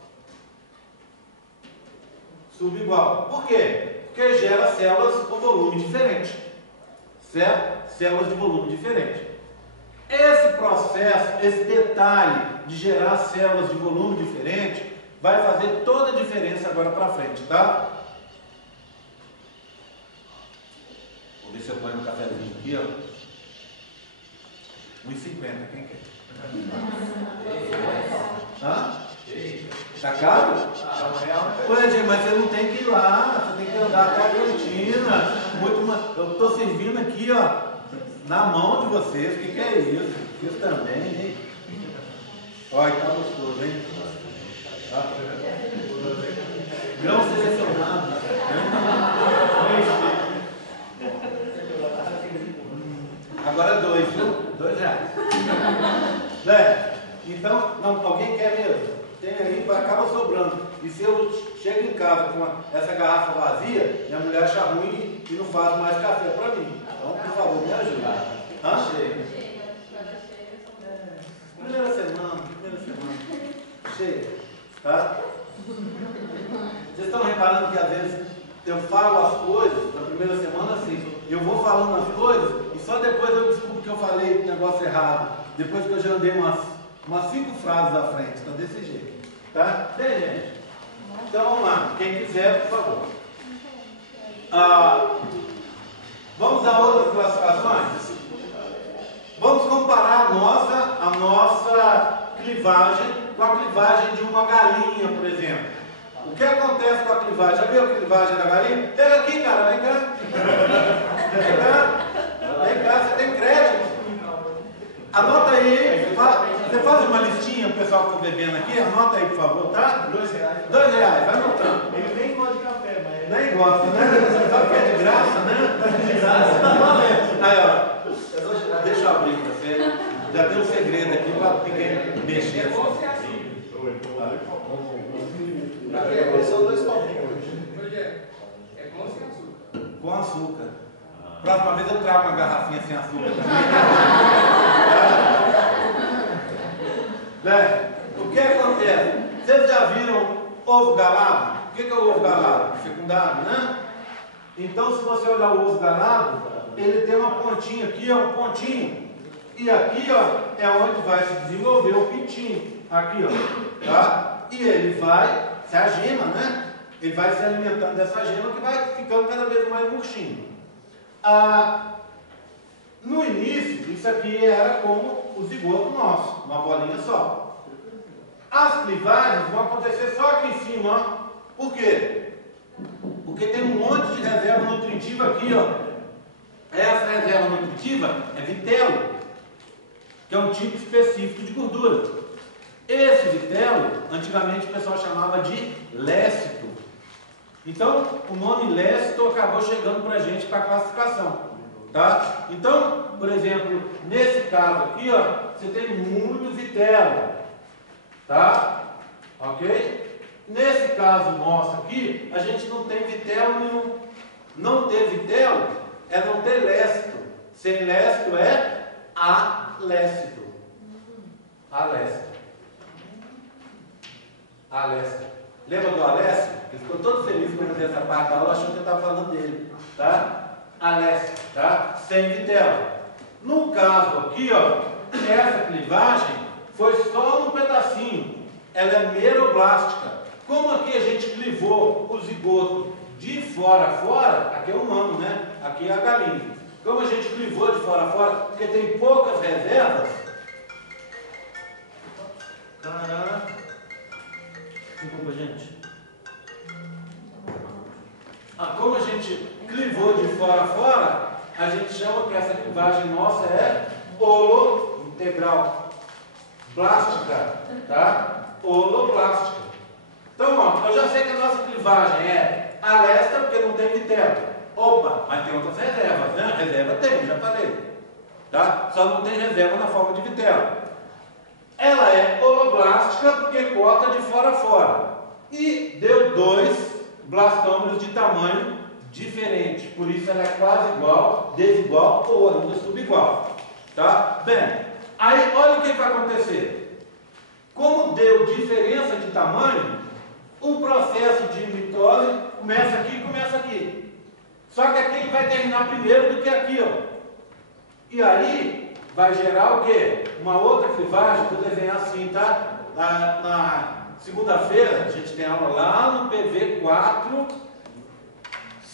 Subigual. Por quê? Porque gera células com volume diferente. Certo? Células de volume diferente. Esse processo, esse detalhe de gerar células de volume diferente vai fazer toda a diferença agora para frente, tá? Vou ver se eu ponho um cafezinho aqui, ó. 1,50, quem quer? Hã? Tá caro? Ué, gente, mas você não tem que ir lá, você tem que andar até a cantina. Eu estou servindo aqui, ó, Na mão de vocês, o que é isso? Isso também, hein? Olha, tá gostoso, hein? Grão selecionado. Agora 2, viu? R$2. Então, não, alguém quer mesmo? Tem aí, acaba sobrando. E se eu chego em casa com essa garrafa vazia, minha mulher acha ruim e não faz mais café para mim. Então, por favor, me ajude. Primeira semana. Chega. Tá? Vocês estão reparando que às vezes eu falo as coisas na primeira semana assim, eu vou falando as coisas e só depois eu descubro que eu falei o negócio errado. Depois que eu já andei umas 5 frases à frente, tá desse jeito. Tá? Bem, gente. Então vamos lá. Quem quiser, por favor. Vamos a outras classificações? Vamos comparar a nossa clivagem com a clivagem de uma galinha, por exemplo. O que acontece com a clivagem? Já viu a clivagem da galinha? Pega aqui, cara, vem cá. Vem cá, você tem crédito. Anota aí, você faz uma listinha para o pessoal que está bebendo aqui, anota aí, por favor, tá? R$2, vai anotando. Ele nem gosta de café, mas... Nem gosta, né? Só que é de graça, né? De graça. Aí, ó, deixa eu abrir para você. Já tem um segredo aqui para ninguém mexer assim. São 2 copinhos. É com ou sem açúcar? Com açúcar. Próxima vez eu trago uma garrafinha sem açúcar também. O que acontece? Vocês já viram ovo galado? O que é o ovo galado? Fecundado, né? Então, se você olhar o ovo galado, ele tem uma pontinha aqui, ó, um pontinho. E aqui, ó, é onde vai se desenvolver o pintinho. Aqui, ó, tá? E ele vai, se a gema, né? Ele vai se alimentando dessa gema que vai ficando cada vez mais murchinho. No início, isso aqui era como o zigoto nosso, uma bolinha só. As clivagens vão acontecer só aqui em cima, ó. Por quê? Porque tem um monte de reserva nutritiva aqui, ó. Essa reserva nutritiva é vitelo, que é um tipo específico de gordura. Esse vitelo, antigamente o pessoal chamava de lécito. Então, o nome lécito acabou chegando para a gente para a classificação. Tá? Então, por exemplo, nesse caso aqui, ó, você tem muito vitelo. Tá? Ok? Nesse caso nosso aqui, a gente não tem vitelo nenhum. Não ter vitelo é não ter lécito. Sem lécito é alécito. Alécito. Alécito. Lembra do Alessio? Ele ficou todo feliz quando eu fiz essa parte da aula, achou que eu estava falando dele. Tá? Alessio, tá? Sem vitelo. No caso aqui, ó, essa clivagem foi só um pedacinho. Ela é meroblástica. Como aqui a gente clivou o zigoto de fora a fora, aqui é o humano, né? Aqui é a galinha. Como a gente clivou de fora a fora, porque tem poucas reservas. Caraca. Desculpa, gente. Como a gente clivou de fora a fora, a gente chama que essa clivagem nossa é holointegral plástica, tá? Holoplástica. Então, ó, eu já sei que a nossa clivagem é alesta porque não tem vitelo. Opa, mas tem outras reservas, né? Reserva tem, já falei. Tá? Só não tem reserva na forma de vitelo. Ela é holoblástica porque corta de fora a fora. E deu 2 blastômeros de tamanho diferente. Por isso ela é quase igual, desigual ou ainda subigual. Tá? Bem, aí olha o que vai acontecer. Como deu diferença de tamanho, o processo de mitose começa aqui e começa aqui. Só que aqui ele vai terminar primeiro do que aqui, ó. E aí vai gerar o quê? Uma outra clivagem, vou desenhar assim, tá? Na segunda-feira, a gente tem aula lá no PV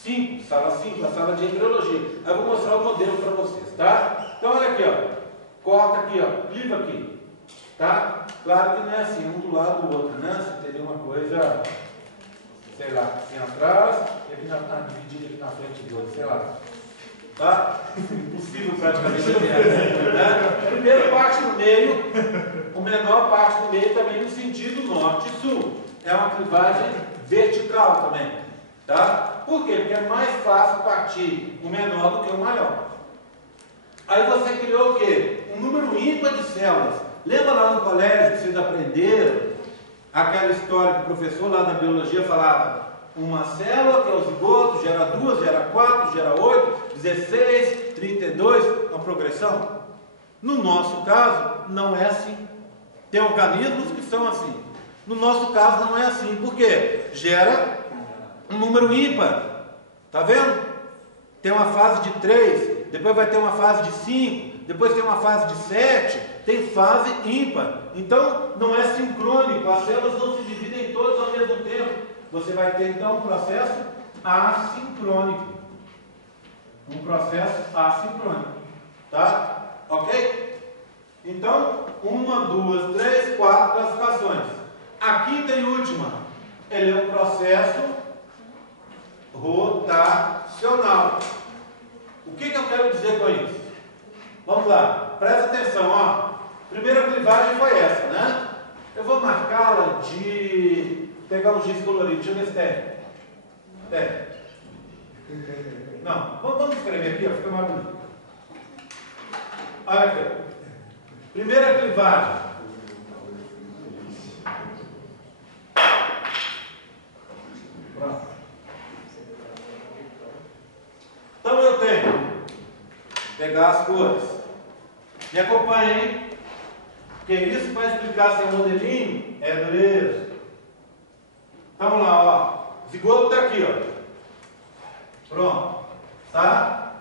4-5, sala 5, a sala de embriologia. Aí eu vou mostrar o modelo para vocês, tá? Então olha aqui, ó. Corta aqui, ó. Cliva aqui. Tá? Claro que não é assim, um do lado do outro, né? Você teria uma coisa, sei lá, assim atrás, e aqui dividido aqui na frente do outro, sei lá. Tá? Impossível praticamente adivinhar. Né? Primeiro parte no meio, o menor parte no meio também no sentido norte e sul. É uma clivagem vertical também. Tá? Por quê? Porque é mais fácil partir o menor do que o maior. Aí você criou o quê? Um número ímpar de células. Lembra lá no colégio que vocês aprenderam aquela história que o professor lá na biologia falava? Uma célula, que é o zigoto, gera 2, gera 4, gera 8, 16, 32, uma progressão. No nosso caso, não é assim. Tem organismos que são assim. No nosso caso, não é assim. Por quê? Gera um número ímpar. Tá vendo? Tem uma fase de 3, depois vai ter uma fase de 5, depois tem uma fase de 7, tem fase ímpar. Então, não é sincrônico, as células não se dividem todas ao mesmo tempo. Você vai ter então um processo assincrônico. Um processo assincrônico. Tá? Ok? Então, 1, 2, 3, 4 classificações. A quinta e última, ele é um processo rotacional. O que eu quero dizer com isso? Vamos lá, presta atenção, ó. Primeira clivagem foi essa, né? Eu vou marcá-la de... pegar um giz colorido, deixa eu ver se tem. Tem. Não, vamos escrever aqui, ó, fica mais bonito. Olha aqui. Primeira clivagem. Pronto. Então eu tenho. Vou pegar as cores. Me acompanhe, hein? Porque isso para explicar se é modelinho é dureza. Vamos lá, ó. Zigoto está aqui, ó. Pronto. Tá?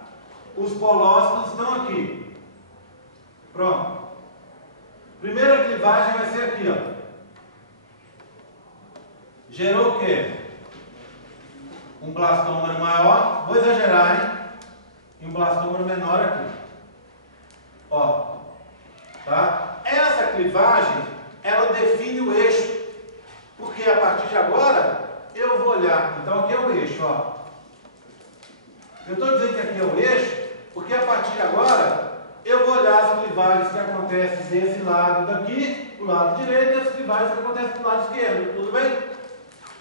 Os polócitos estão aqui. Pronto. Primeira clivagem vai ser aqui, ó. Gerou o quê? Um blastômero maior. Vou exagerar, hein? E um blastômero menor aqui. Ó. Tá? Essa clivagem, ela define o eixo. Porque a partir de agora, eu vou olhar. Então aqui é o eixo, ó. Eu estou dizendo que aqui é o eixo, porque a partir de agora, eu vou olhar as clivagens que acontecem desse lado daqui, do lado direito, e as clivagens que acontecem do lado esquerdo. Tudo bem?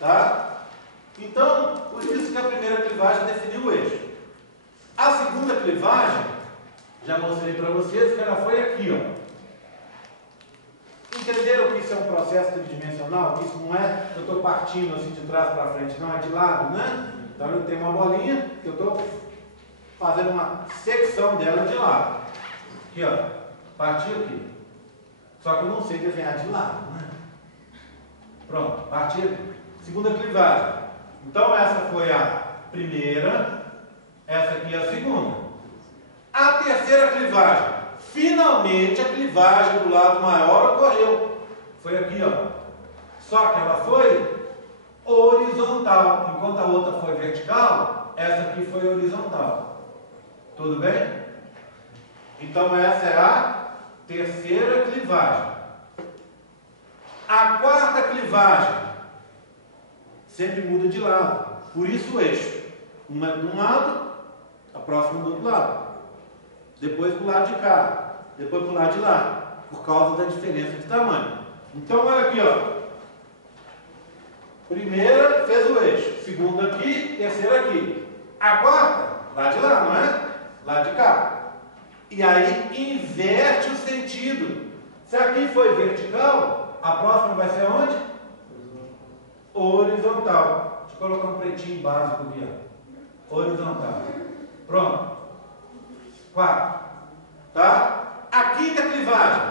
Tá? Então, por isso que a primeira clivagem definiu o eixo. A segunda clivagem, já mostrei para vocês que ela foi aqui, ó. Entenderam que isso é um processo tridimensional? Que isso não é, eu estou partindo assim de trás para frente, não, é de lado, né? Então eu tenho uma bolinha que eu estou fazendo uma secção dela de lado. Aqui, ó, partiu aqui. Só que eu não sei desenhar de lado, né? Pronto, partiu. Segunda clivagem. Então essa foi a primeira, essa aqui é a segunda. A terceira clivagem. Finalmente a clivagem do lado maior ocorreu. Foi aqui, ó. Só que ela foi horizontal. Enquanto a outra foi vertical, essa aqui foi horizontal. Tudo bem? Então essa é a terceira clivagem. A quarta clivagem sempre muda de lado. Por isso o eixo. Uma de um lado, a próxima do outro lado. Depois para o lado de cá, depois para o lado de lá, por causa da diferença de tamanho. Então, olha aqui, ó. Primeira fez o eixo, segunda aqui, terceira aqui. A quarta, lá de lá, não é? Lá de cá. E aí inverte o sentido. Se aqui foi vertical, a próxima vai ser onde? Horizontal. Deixa eu colocar um pretinho básico aqui, ó. Horizontal. Pronto. 4. Tá? A quinta clivagem.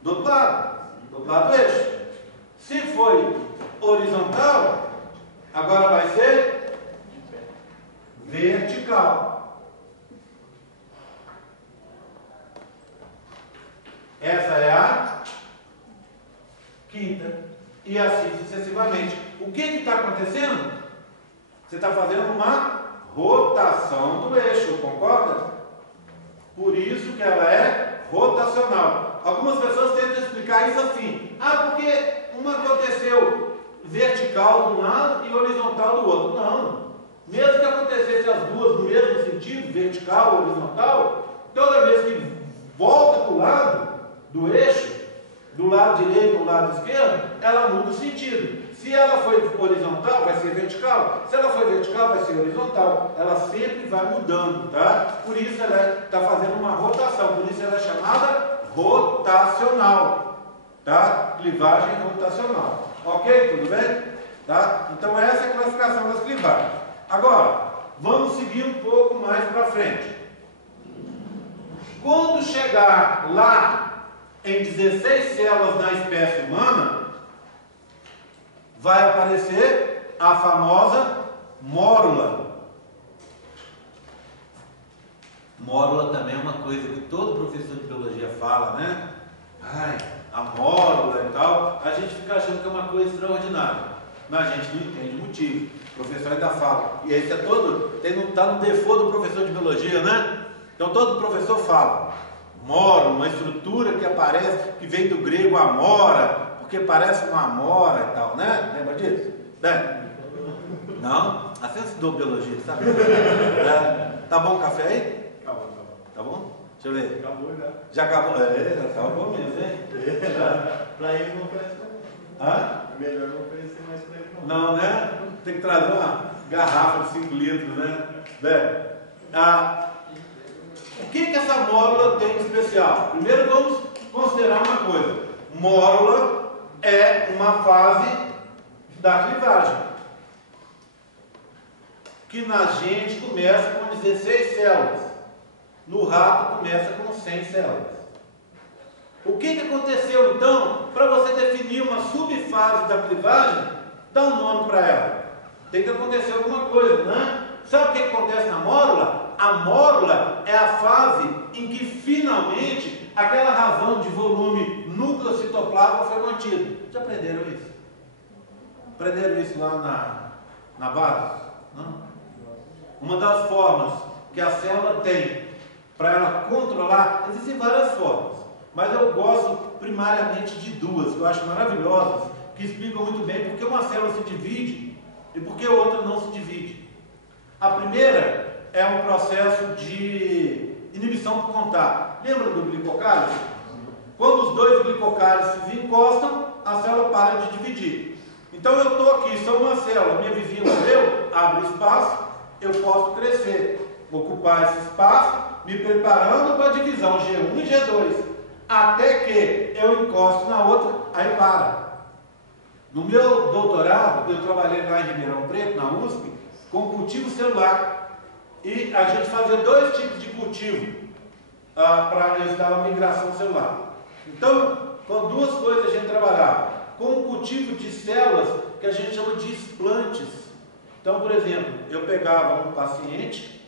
Do outro lado do eixo. Se foi horizontal, agora vai ser vertical. Essa é a quinta. E assim sucessivamente. O que está acontecendo? Você está fazendo uma rotação do eixo, concorda? Por isso que ela é rotacional. Algumas pessoas tentam explicar isso assim. Ah, porque uma aconteceu vertical de um lado e horizontal do outro. Não. mesmo que acontecesse as duas no mesmo sentido, vertical ou horizontal, toda vez que volta para o lado do eixo, do lado direito ou do lado esquerdo, ela muda o sentido. Se ela foi horizontal, vai ser vertical. Se ela foi vertical, vai ser horizontal. Ela sempre vai mudando, tá? Por isso ela está fazendo uma rotação. Por isso ela é chamada rotacional, tá? Clivagem rotacional. Ok? Tudo bem? Tá? Então essa é a classificação das clivagens. Agora, vamos seguir um pouco mais para frente. Quando chegar lá em 16 células na espécie humana, vai aparecer a famosa mórula. Mórula também é uma coisa que todo professor de biologia fala, né? Ai, a mórula e tal. A gente fica achando que é uma coisa extraordinária, mas a gente não entende o motivo. O professor ainda fala. E esse é todo, está no default do professor de biologia, né? Então todo professor fala. Mórula, uma estrutura que aparece, que vem do grego amora, porque parece uma amora e tal, né? Lembra disso? Né? Não? Assim você estudou biologia, sabe? Tá bom o café aí? Acabou. Tá bom? Deixa eu ver. Acabou já. Já acabou? Já acabou mesmo, hein? Pra ele não oferece não. Hã? Melhor não oferecer mais pra ele não. Não, né? Tem que trazer uma garrafa de 5 litros, né? O que essa mórula tem de especial? Primeiro vamos considerar uma coisa. Mórula é uma fase da clivagem, que na gente começa com 16 células, no rato começa com 100 células. O que aconteceu então para você definir uma subfase da clivagem? Dá um nome para ela. Tem que acontecer alguma coisa, né? Sabe o que acontece na mórula? A mórula é a fase em que finalmente aquela razão de volume núcleo-citoplasma foi mantida. Já aprenderam isso? Aprenderam isso lá na base? Não? Uma das formas que a célula tem para ela controlar, existem várias formas, mas eu gosto primariamente de duas, que eu acho maravilhosas, que explicam muito bem porque uma célula se divide e porque outra não se divide. A primeira é um processo de inibição por contato. Lembra do glicocálise? Quando os dois glicocálices se encostam, a célula para de dividir. Então eu estou aqui, sou uma célula, minha vizinha morreu, abre espaço, eu posso crescer, ocupar esse espaço, me preparando para a divisão G1 e G2, até que eu encosto na outra, aí para. No meu doutorado, eu trabalhei lá em Ribeirão Preto, na USP, com cultivo celular. E a gente fazia dois tipos de cultivo para ajudar a migração celular. Então, com duas coisas a gente trabalhava. Com o cultivo de células, que a gente chama de explantes. Então, por exemplo, eu pegava um paciente,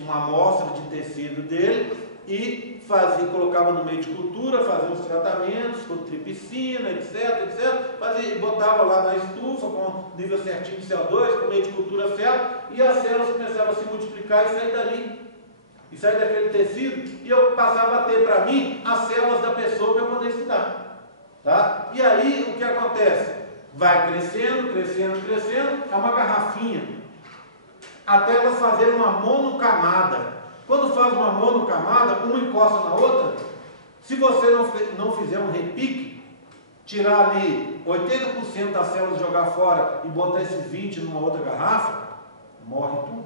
uma amostra de tecido dele, e colocava no meio de cultura, fazia os tratamentos com tripsina, etc, fazia, botava lá na estufa com nível certinho de CO2, com meio de cultura certo, e as células começavam a se multiplicar e sair dali, e sair daquele tecido, e eu passava a ter para mim as células da pessoa para eu poder estudar. Tá? E aí o que acontece? Vai crescendo, é uma garrafinha, até elas fazerem uma monocamada. Quando faz uma monocamada, uma encosta na outra, se você não fizer um repique, tirar ali 80% das células, jogar fora e botar esses 20% numa outra garrafa, morre tudo.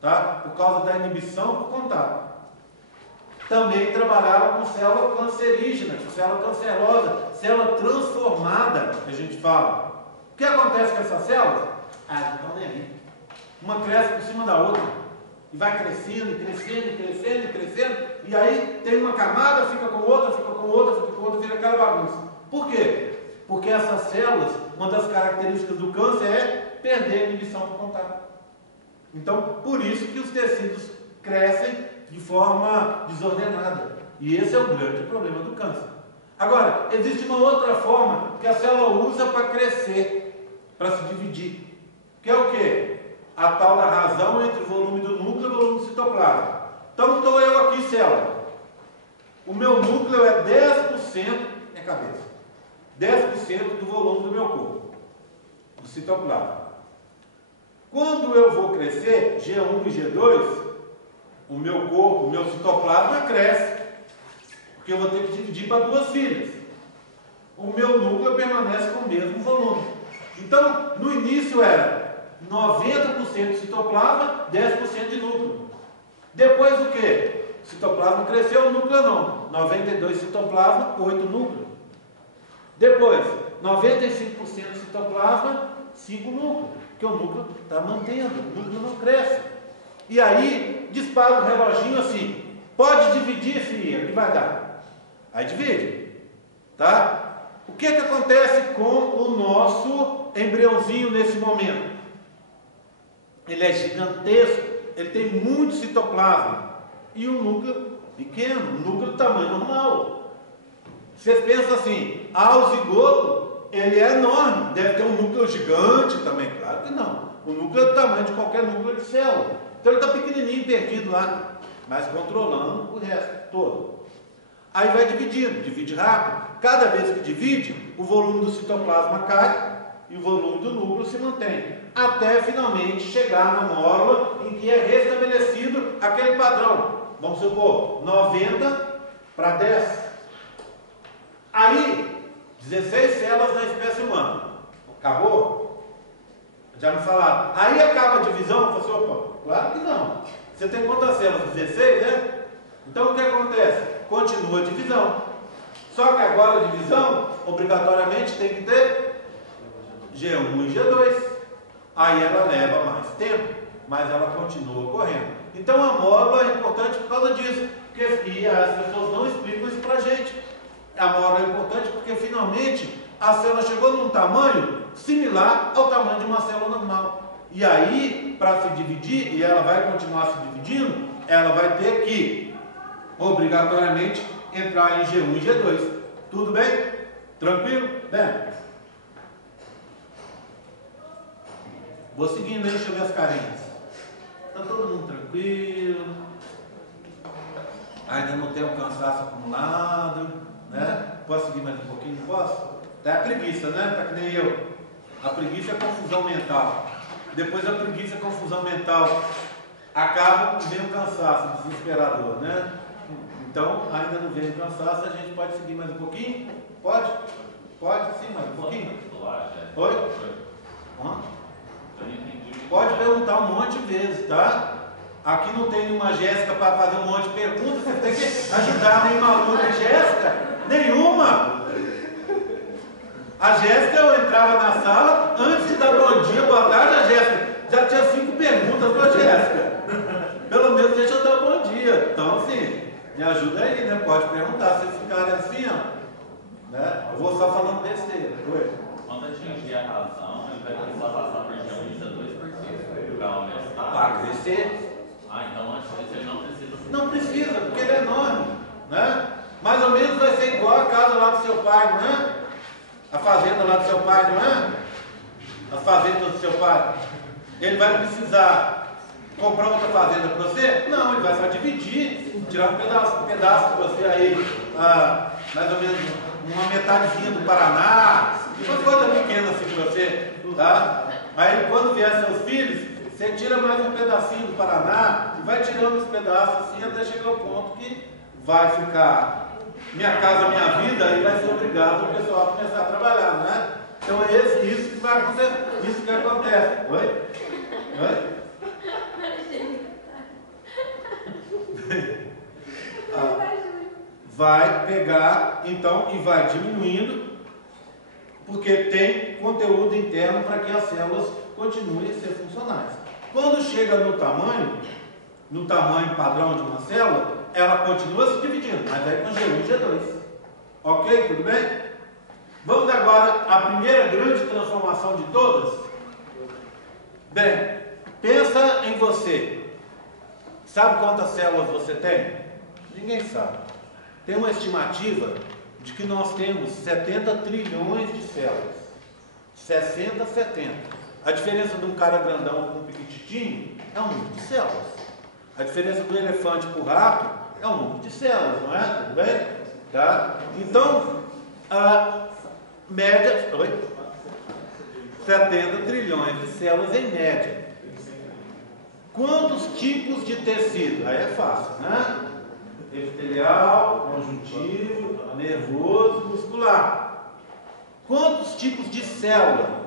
Tá? Por causa da inibição por contato. Também trabalhava com célula cancerígena, célula cancerosa, célula transformada, que a gente fala. O que acontece com essas células? Não estão nem aí. Uma cresce por cima da outra. E vai crescendo, e aí tem uma camada, fica com outra, vira aquela bagunça. Por quê? Porque essas células, uma das características do câncer é perder a inibição por contato. Então, por isso que os tecidos crescem de forma desordenada. E esse é o grande problema do câncer. Agora, existe uma outra forma que a célula usa para crescer, para se dividir. Que é o quê? A tal da razão entre o volume do núcleo e o volume do citoplasma. Então estou eu aqui, célula. O meu núcleo é 10%, minha cabeça, 10% do volume do meu corpo, do citoplasma. Quando eu vou crescer, G1 e G2, o meu corpo, o meu citoplasma cresce, porque eu vou ter que dividir para 2 filhas. O meu núcleo permanece com o mesmo volume. Então, no início era 90% de citoplasma, 10% de núcleo. Depois o quê? O citoplasma cresceu, o núcleo não. 92 citoplasma, 8 núcleo. Depois, 95% de citoplasma, 5 núcleos. Porque o núcleo está mantendo, o núcleo não cresce. E aí, dispara o reloginho assim, pode dividir, filha, o que vai dar? Aí divide, tá? O que acontece com o nosso embriãozinho nesse momento? Ele é gigantesco, ele tem muito citoplasma, e o núcleo pequeno, o núcleo do tamanho normal. Vocês pensam assim, o zigoto, ele é enorme, deve ter um núcleo gigante também, claro que não. O núcleo é do tamanho de qualquer núcleo de célula. Então ele está pequenininho, perdido lá, mas controlando o resto todo. Aí vai dividindo, divide rápido. Cada vez que divide, o volume do citoplasma cai e o volume do núcleo se mantém. Até finalmente chegar na mórdula em que é restabelecido aquele padrão. Vamos supor, 90 para 10. Aí, 16 células na espécie humana. Acabou? Já me falaram. Aí acaba a divisão? Eu falei assim, opa, claro que não. Você tem quantas células? 16, né? Então o que acontece? Continua a divisão. Só que agora a divisão, obrigatoriamente, tem que ter G1 e G2. Aí ela leva mais tempo, mas ela continua correndo. Então a mórdula é importante por causa disso. E as pessoas não explicam isso pra gente. A mórdula é importante porque finalmente a célula chegou num tamanho similar ao tamanho de uma célula normal. E aí, para se dividir, e ela vai continuar se dividindo, ela vai ter que, obrigatoriamente, entrar em G1 e G2. Tudo bem? Tranquilo? Bem. Vou seguindo aí, deixa eu ver as carinhas. Está todo mundo tranquilo. Ainda não tem um cansaço acumulado, né? Posso seguir mais um pouquinho? Posso? Tá a preguiça, né? Tá que nem eu. A preguiça é confusão mental. Depois a preguiça é confusão mental. Acaba e vem o cansaço desesperador, né? Então, ainda não veio o cansaço, a gente pode seguir mais um pouquinho? Pode? Pode sim, mais um pouquinho? Oi? Pode perguntar um monte de vezes, tá? Aqui não tem nenhuma Jéssica para fazer um monte de perguntas, você tem que ajudar nenhuma aluna Jéssica. Nenhuma! A Jéssica, eu entrava na sala, antes de dar bom dia, boa tarde, a Jéssica já tinha 5 perguntas para a Jéssica. Pelo menos deixa eu dar bom dia. Então, assim, me ajuda aí, né? Pode perguntar, se ficarem assim, ó. Né? Eu vou só falando besteira. Oi? Quando atingir a razão, ele vai precisar passar por G1 e G2 para aumentar. Para crescer? Então antes disso ele não precisa. Não precisa, porque ele é enorme, né? Mais ou menos vai ser igual a casa lá do seu pai, não é? A fazenda lá do seu pai, não é? A fazenda do seu pai. Ele vai precisar comprar outra fazenda para você? Não, ele vai só dividir, tirar um pedaço para você aí, mais ou menos uma metadezinha do Paraná, uma coisa pequena assim para você, tá? Aí quando vier seus filhos, você tira mais um pedacinho do Paraná e vai tirando os pedaços assim até chegar ao ponto que vai ficar minha casa, minha vida, e vai ser obrigado o pessoal a começar a trabalhar, né? Então é isso que vai acontecer, isso que acontece. Oi? Oi? Vai pegar, então, e vai diminuindo, porque tem conteúdo interno para que as células continuem a ser funcionais. Quando chega no tamanho padrão de uma célula, ela continua se dividindo, mas aí com G1 e G2. Ok? Tudo bem? Vamos agora à primeira grande transformação de todas. Bem, pensa em você. Sabe quantas células você tem? Ninguém sabe. Tem uma estimativa de que nós temos 70 trilhões de células. 60, 70. A diferença de um cara grandão com um piquititinho é o número de células. A diferença do elefante para o rato é o número de células, não é? Tudo bem? Tá? Então, a média... 70 trilhões de células em média. Quantos tipos de tecido? Aí é fácil, né? Epitelial, conjuntivo, nervoso, muscular. Quantos tipos de célula?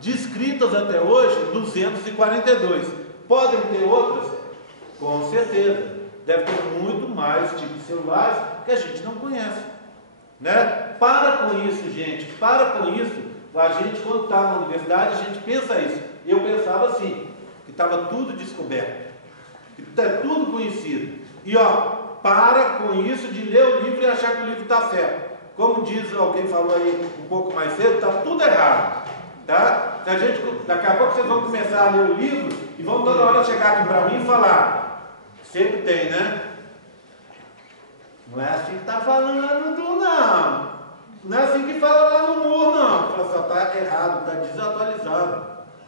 Descritas até hoje, 242. Podem ter outras? Com certeza. Deve ter muito mais tipos celulares que a gente não conhece, né? Para com isso, gente. Para com isso. A gente, quando está na universidade, a gente pensa isso. Eu pensava assim, que estava tudo descoberto, que está tudo conhecido. E para com isso de ler o livro e achar que o livro está certo. Como diz alguém falou aí um pouco mais cedo, está tudo errado. Tá? Daqui a pouco vocês vão começar a ler o livro e vão toda hora chegar aqui para mim e falar. Sempre tem, né? Não é assim que está falando lá no muro, não. Não é assim que fala lá no muro, não. Fala só, está errado, está desatualizado.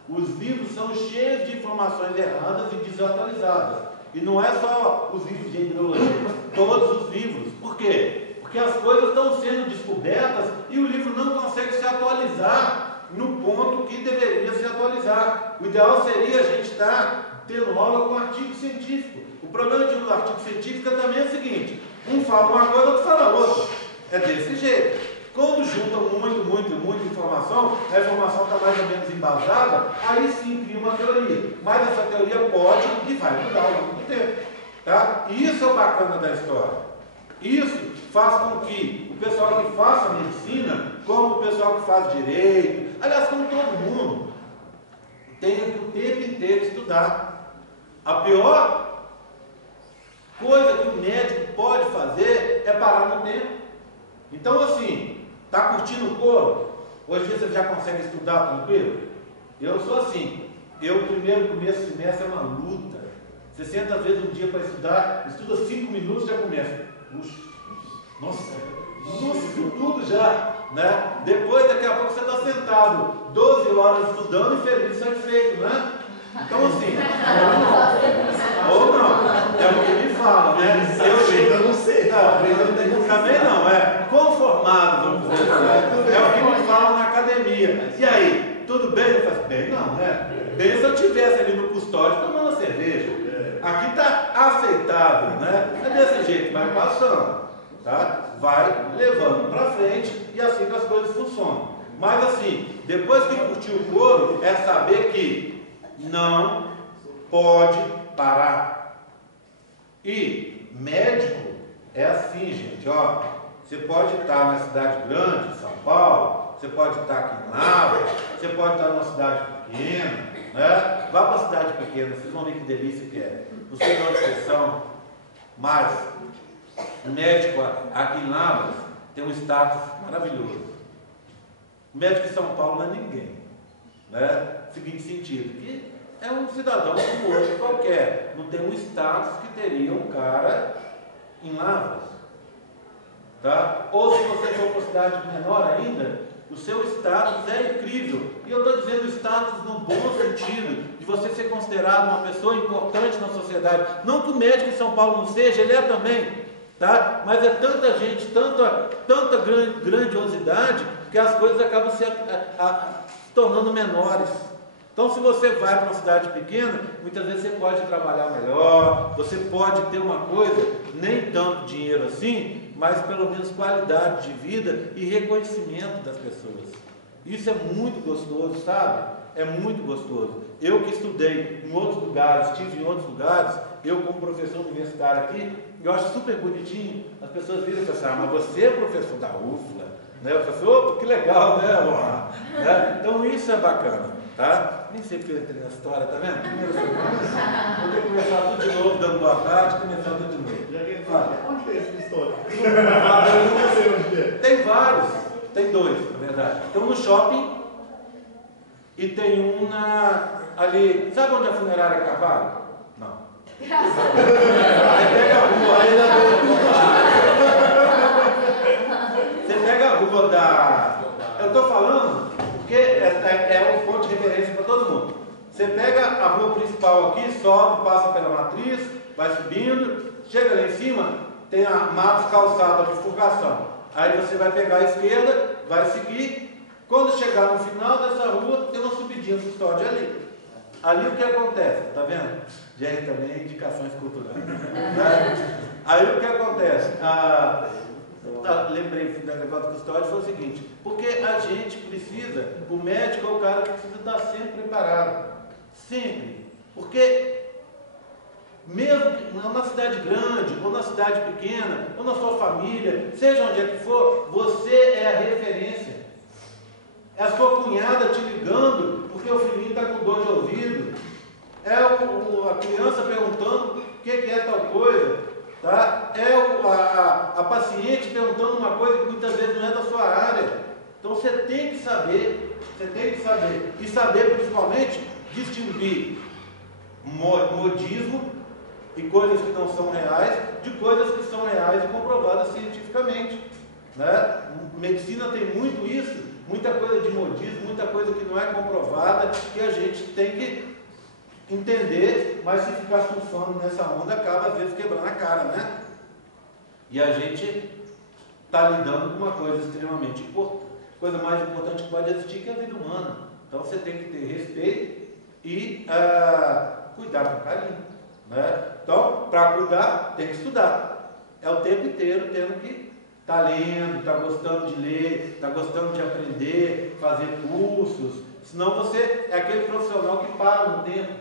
Os livros são cheios de informações erradas e desatualizadas. E não é só os livros de embriologia, todos os livros. Por quê? Porque as coisas estão sendo descobertas e o livro não consegue se atualizar no ponto que deveria se atualizar. O ideal seria a gente estar tendo aula com artigo científico. O problema de um artigo científico também é o seguinte: um fala uma coisa, outro fala outra. É desse jeito. Quando juntam muita informação, a informação está mais ou menos embasada, aí sim cria uma teoria. Mas essa teoria pode e vai mudar ao longo do tempo. Tá? E isso é o bacana da história. Isso faz com que o pessoal que faça medicina, como o pessoal que faz direito, aliás, como todo mundo, tenha que o tempo inteiro estudar. A pior coisa que o médico pode fazer é parar no tempo. Então, assim, está curtindo o couro? Hoje em dia você já consegue estudar tranquilo? Eu sou assim. Primeiro começo do semestre é uma luta. Você senta às vezes um dia para estudar, estuda 5 minutos e já começa. Puxa, nossa, tudo já, né? Depois, daqui a pouco você está sentado 12 horas estudando e feliz, satisfeito, né? Então, assim, ou não, é o que me falam, né? Eu não sei, também não, é conformado, vamos dizer assim. É o que me falam na academia. E aí, tudo bem? Eu faço, bem não, né? Bem se eu estivesse ali no custódio tomando uma cerveja. Aqui está aceitável, né? É desse jeito, vai passando, tá? Vai levando para frente e assim que as coisas funcionam. Mas assim, depois que curtiu o couro, é saber que não pode parar. E médico é assim, gente, ó. Você pode estar na cidade grande, São Paulo, você pode estar aqui em Lavras, você pode estar numa cidade pequena, né? Vá para a cidade pequena, vocês vão ver que delícia que é. Não sei de onde vocês são, mas o médico aqui em Lavras tem um status maravilhoso. O médico em São Paulo não é ninguém, né? Seguinte sentido, que é um cidadão como outro qualquer, não tem um status que teria um cara em Lavras, tá? Ou se você for para uma cidade menor ainda, o seu status é incrível. E eu estou dizendo status no bom sentido, de você ser considerado uma pessoa importante na sociedade. Não que o médico em São Paulo não seja, ele é também, tá? Mas é tanta gente, tanta grandiosidade, que as coisas acabam se tornando menores. Então, se você vai para uma cidade pequena, muitas vezes você pode trabalhar melhor, você pode ter uma coisa, nem tanto dinheiro assim, mas pelo menos qualidade de vida e reconhecimento das pessoas. Isso é muito gostoso, sabe? É muito gostoso. Eu que estudei em outros lugares, estive em outros lugares, eu como professor universitário aqui, eu acho super bonitinho, as pessoas viram e falam assim, mas você é professor da UFLA, né? Eu falo assim, opa, que legal, né? Então isso é bacana. Tá? Nem sei porque eu entrei nessa história, tá vendo? Vou ter que começar tudo de novo, dando boa tarde, começando tudo de novo. Já que fala, onde tem essa história? Eu não sei onde é. Tem vários, tem dois, na verdade. Tem um no shopping e tem um ali. Sabe onde a funerária é Carvalho? Não. Você pega a rua, você pega a rua da. Eu estou falando. Porque é um ponto de referência para todo mundo. Você pega a rua principal aqui, sobe, passa pela matriz, vai subindo, chega lá em cima, tem a matos calçada, a bifurcação. Aí você vai pegar a esquerda, vai seguir. Quando chegar no final dessa rua, tem uma subidinha do custódio ali. Ali o que acontece? Tá vendo? Já também indicações culturais. Né? Aí o que acontece? Lembrei da negócio do custódio, foi o seguinte, porque a gente precisa, o médico é o cara que precisa estar sempre preparado. Sempre. Porque mesmo numa cidade grande, ou na cidade pequena, ou na sua família, seja onde é que for, você é a referência. É a sua cunhada te ligando porque o filhinho está com dor de ouvido. É a criança perguntando o que é tal coisa. Tá? É a paciente perguntando uma coisa que muitas vezes não é da sua área. Então você tem que saber. E saber principalmente distinguir modismo e coisas que não são reais de coisas que são reais e comprovadas cientificamente. Né? Medicina tem muito isso, muita coisa de modismo, muita coisa que não é comprovada, que a gente tem que entender, mas se ficar surfando nessa onda, acaba às vezes quebrando a cara, né? E a gente está lidando com uma coisa extremamente importante, coisa mais importante que pode existir, que é a vida humana. Então você tem que ter respeito e cuidar com carinho. Né? Então, para cuidar, tem que estudar. É o tempo inteiro tendo que estar lendo, estar gostando de ler, estar gostando de aprender, fazer cursos. Senão você é aquele profissional que para no tempo.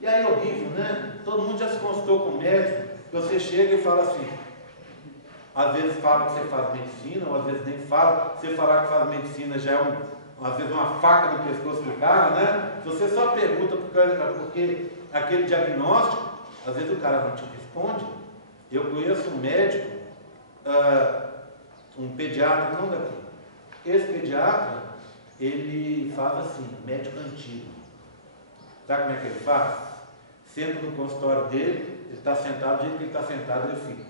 E aí é horrível, né? Todo mundo já se consultou com o médico, você chega e fala assim, às vezes fala que você faz medicina, ou às vezes nem fala. Você falar que faz medicina já é às vezes uma faca no pescoço do cara, né? Se você só pergunta porque aquele diagnóstico, às vezes o cara não te responde. Eu conheço um médico, um pediatra, não daqui. Esse pediatra, ele faz assim, médico antigo. Sabe como é que ele faz? Senta no consultório dele, ele está sentado, do jeito que ele está sentado, ele fica.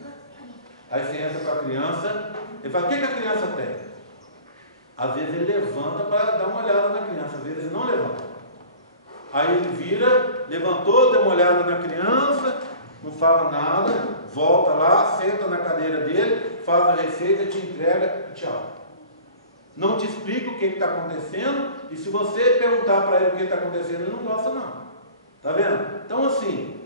Aí você entra com a criança, ele fala, o que a criança tem? Às vezes ele levanta para dar uma olhada na criança, às vezes ele não levanta. Aí ele vira, levantou, deu uma olhada na criança, não fala nada, volta lá, senta na cadeira dele, faz a receita, te entrega e tchau. Não te explica o que está acontecendo, e se você perguntar para ele o que está acontecendo, ele não gosta não. Tá vendo? Então assim,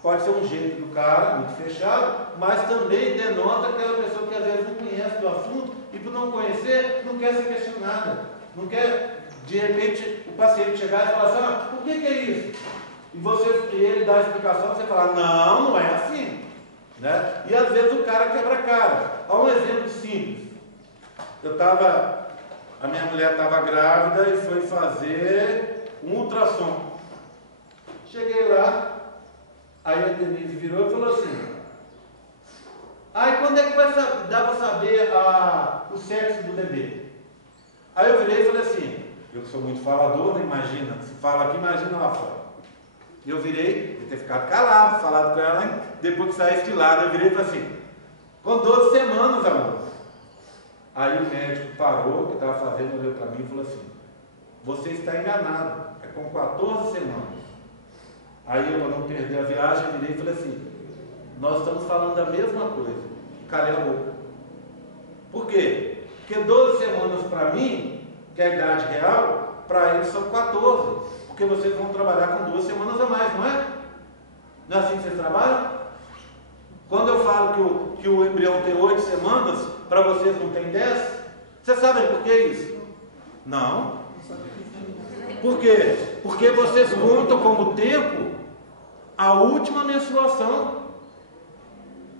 pode ser um jeito do cara, muito fechado, mas também denota aquela pessoa que às vezes não conhece do assunto, e por não conhecer, não quer ser questionada, não quer... De repente, o paciente chegar e falar assim, por que é isso? E ele dá a explicação, você fala, não é assim. Né? E às vezes o cara quebra a cara. Olha um exemplo simples. A minha mulher estava grávida e foi fazer um ultrassom. Cheguei lá, aí a Denise virou e falou assim, quando é que vai dar para saber o sexo do bebê? Aí eu virei e falei assim, eu que sou muito falador, né? Imagina, se fala aqui, imagina lá fora. Eu virei, eu ter ficado calado, falado com ela, depois que saísse de lá, eu virei e falei assim, com 12 semanas, amor. Aí o médico parou, que estava fazendo, olhou para mim e falou assim, você está enganado, é com 14 semanas. Aí eu, para não perder a viagem, eu virei e falei assim, nós estamos falando da mesma coisa, calei a boca. Por quê? Porque 12 semanas para mim, que é a idade real, para eles são 14, porque vocês vão trabalhar com 2 semanas a mais, não é? Não é assim que vocês trabalham? Quando eu falo que o embrião tem 8 semanas, para vocês não tem 10, vocês sabem por que isso? Não. Por quê? Porque vocês contam como tempo a última menstruação.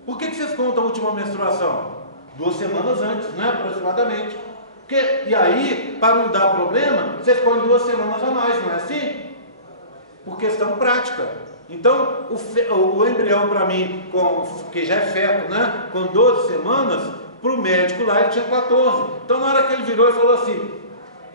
Por que vocês contam a última menstruação? 2 semanas antes, né? Aproximadamente. E aí, para não dar problema, vocês põem 2 semanas a mais, não é assim? Por questão prática. Então, o embrião para mim, que já é feto, né? Com 12 semanas, para o médico lá ele tinha 14. Então, na hora que ele virou e falou assim,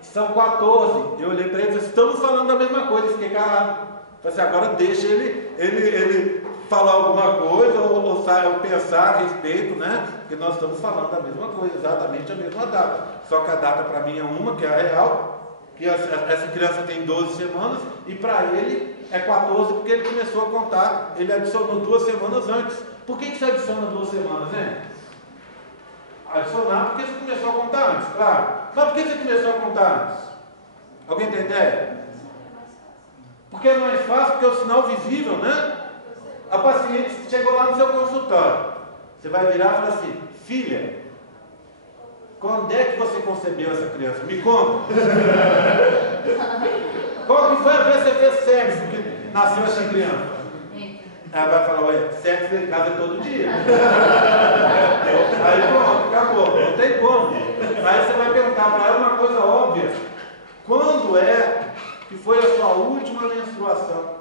são 14. Eu olhei para ele e falei, estamos falando da mesma coisa, fiquei calado. Falei assim, agora deixa ele falar alguma coisa ou pensar a respeito, né? Porque nós estamos falando da mesma coisa, exatamente a mesma data. Só que a data para mim é uma, que é a real, que essa criança tem 12 semanas, e para ele é 14 porque ele começou a contar, ele adicionou 2 semanas antes. Por que você adiciona 2 semanas, né? Adicionar porque você começou a contar antes, claro. Mas por que você começou a contar antes? Alguém tem ideia? Porque é mais fácil, porque é o sinal visível, né? A paciente chegou lá no seu consultório. Você vai virar e falar assim: filha, quando é que você concebeu essa criança? Me conta. Qual que foi a vez que você fez sexo que nasceu essa criança? Ela vai falar: ué, sexo em casa todo dia. Aí pronto, acabou, não tem como. Aí você vai perguntar para ela uma coisa óbvia: quando é que foi a sua última menstruação?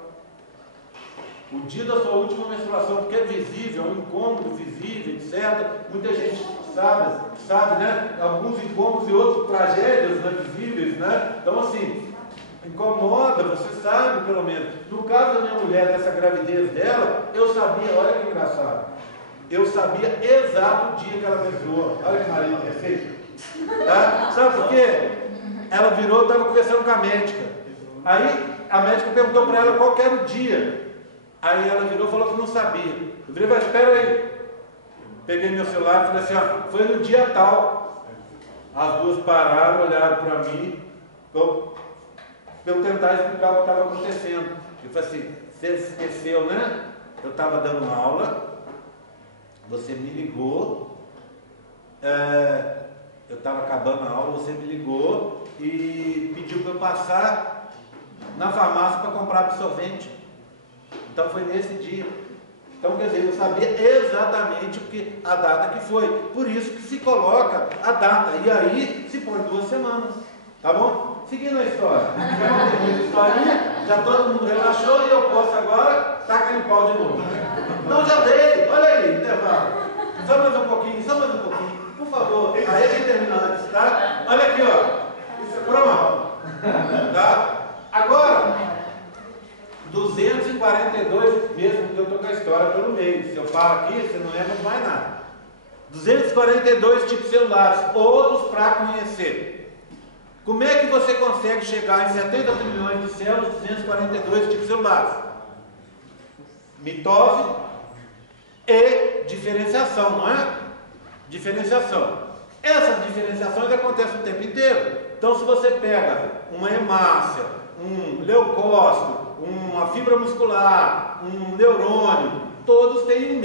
O dia da sua última menstruação, porque é visível, é um incômodo visível, etc. Muita gente sabe, né? Alguns incômodos e outros tragédias, né? Visíveis, né? Então, assim, incomoda, você sabe, pelo menos. No caso da minha mulher, dessa gravidez dela, eu sabia, olha que engraçado, eu sabia exato o dia que ela menstruou. Olha que marido perfeito. Tá? Sabe por quê? Ela virou, estava conversando com a médica. Aí a médica perguntou para ela qual que era o dia. Aí ela virou e falou que não sabia. Eu virei: mas espera aí. Peguei meu celular e falei assim: ó, foi no dia tal. As duas pararam, olharam para mim, para eu tentar explicar o que estava acontecendo. Eu falei assim: você esqueceu, né? Eu estava dando aula, você me ligou, eu estava acabando a aula, você me ligou e pediu para eu passar na farmácia para comprar absorvente. Então foi nesse dia. Então, quer dizer, eu sabia exatamente a data que foi. Por isso que se coloca a data. E aí se põe 2 semanas. Tá bom? Seguindo a história. Já tem muita historinha, já todo mundo relaxou e eu posso agora tacar em pau de novo. Não, já dei. Olha aí, intervalo. Só mais um pouquinho, só mais um pouquinho. Por favor. Aí a gente termina antes, tá? Olha aqui, ó. Isso é pronto. Tá? Agora, 242, mesmo que eu estou com a história pelo meio. Se eu paro aqui, você não lembra mais nada. 242 tipos celulares, outros para conhecer. Como é que você consegue chegar em 70 trilhões de células, 242 tipos celulares? Mitose e diferenciação, não é? Diferenciação. Essas diferenciações acontecem o tempo inteiro. Então, se você pega uma hemácia, um leucócito, uma fibra muscular, um neurônio, todos têm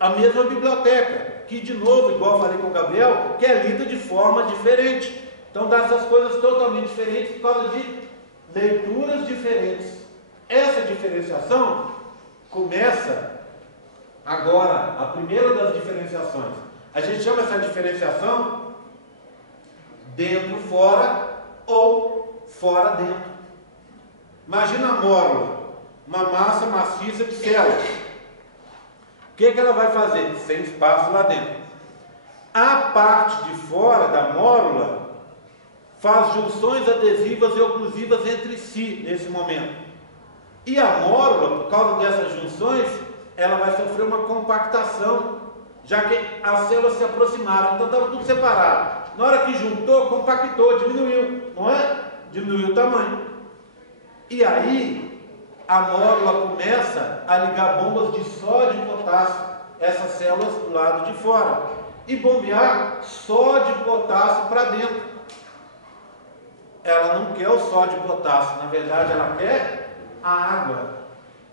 a mesma biblioteca, que, de novo, igual eu falei com o Gabriel, que é lida de forma diferente. Então dá essas coisas totalmente diferentes por causa de leituras diferentes. Essa diferenciação começa agora, a primeira das diferenciações. A gente chama essa diferenciação dentro, fora ou fora, dentro. Imagina a mórula, uma massa maciça de células. O que ela vai fazer? Sem espaço lá dentro. A parte de fora da mórula faz junções adesivas e oclusivas entre si nesse momento. E a mórula, por causa dessas junções, ela vai sofrer uma compactação, já que as células se aproximaram, então estava tudo separado. Na hora que juntou, compactou, diminuiu, não é? Diminuiu o tamanho. E aí, a mórula começa a ligar bombas de sódio e potássio, essas células do lado de fora, e bombear sódio e potássio para dentro. Ela não quer o sódio e potássio, na verdade ela quer a água.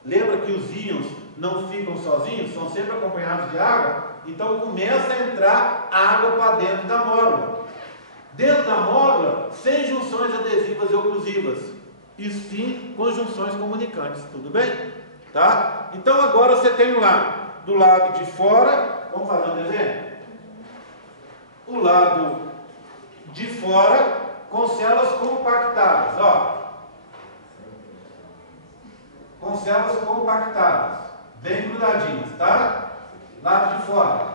Lembra que os íons não ficam sozinhos, são sempre acompanhados de água? Então começa a entrar água para dentro da mórula. Dentro da mórula, sem junções adesivas e oclusivas, e sim com junções comunicantes, tudo bem? Tá? Então agora você tem lá, do lado de fora, vamos fazer um desenho? O lado de fora com células compactadas, ó. Com células compactadas, bem grudadinhas, tá? Lado de fora.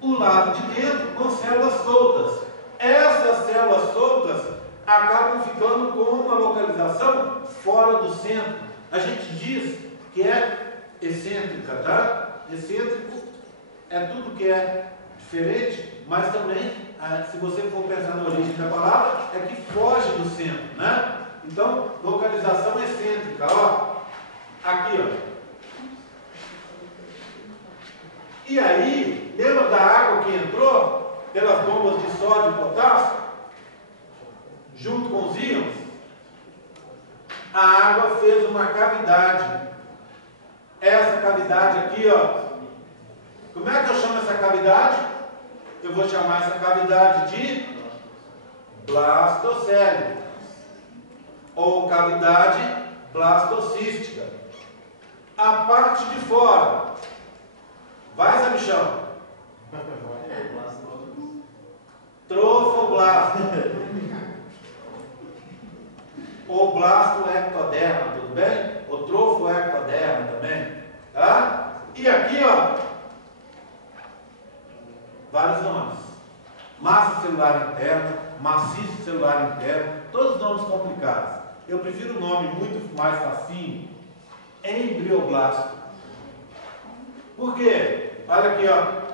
O lado de dentro com células soltas. Essas células soltas acabam ficando com uma localização fora do centro. A gente diz que é excêntrica, tá? Excêntrico é tudo que é diferente, mas também, se você for pensar na origem da palavra, é que foge do centro, né? Então, localização excêntrica, ó. Aqui, ó. E aí, lembra da água que entrou pelas bombas de sódio e potássio? junto com os íons, a água fez uma cavidade. Essa cavidade aqui, ó. Como é que eu chamo essa cavidade? Eu vou chamar essa cavidade de blastocele, ou cavidade blastocística. A parte de fora, vai, Sabichão? Trofoblasto, ou blastoectoderma, tudo bem? Ou trofoectoderma também, tá? E aqui, ó, vários nomes: massa celular interna, maciço celular interno, todos nomes complicados. Eu prefiro o nome muito mais facinho: embrioblasto. Por quê? Olha aqui, ó.